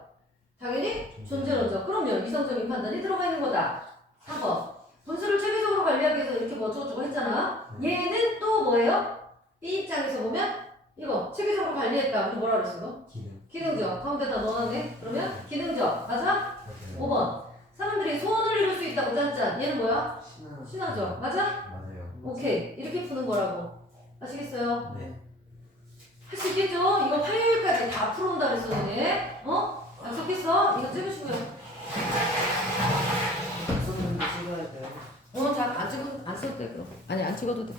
당연히 존재론적. 그럼요. 이성적인 판단이 들어가 있는 거다. 3번. 분수를 체계적으로 관리하기 위해서 이렇게 뭐 어쩌고저쩌고 했잖아. 얘는 또 뭐예요? B 입장에서 보면 이거 체계적으로 관리했다. 그럼 뭐라 그랬어 이거? 기능적. 가운데다 넣어놨네. 그러면 기능적. 맞아? 5번. 사람들이 소원을 이룰 수 있다고 짠짠. 얘는 뭐야? 신화죠. 맞아? 맞아요. 오케이. 이렇게 푸는 거라고. 아시겠어요? 네. 할 수 있겠죠? 이거 화요일까지 다 풀어온다 그랬었는데. 어? 약속했어? 이거 찍으시고요. 썼는데 찍어야 돼요. 안 써도 돼, 그럼. 아니, 안 찍어도 돼.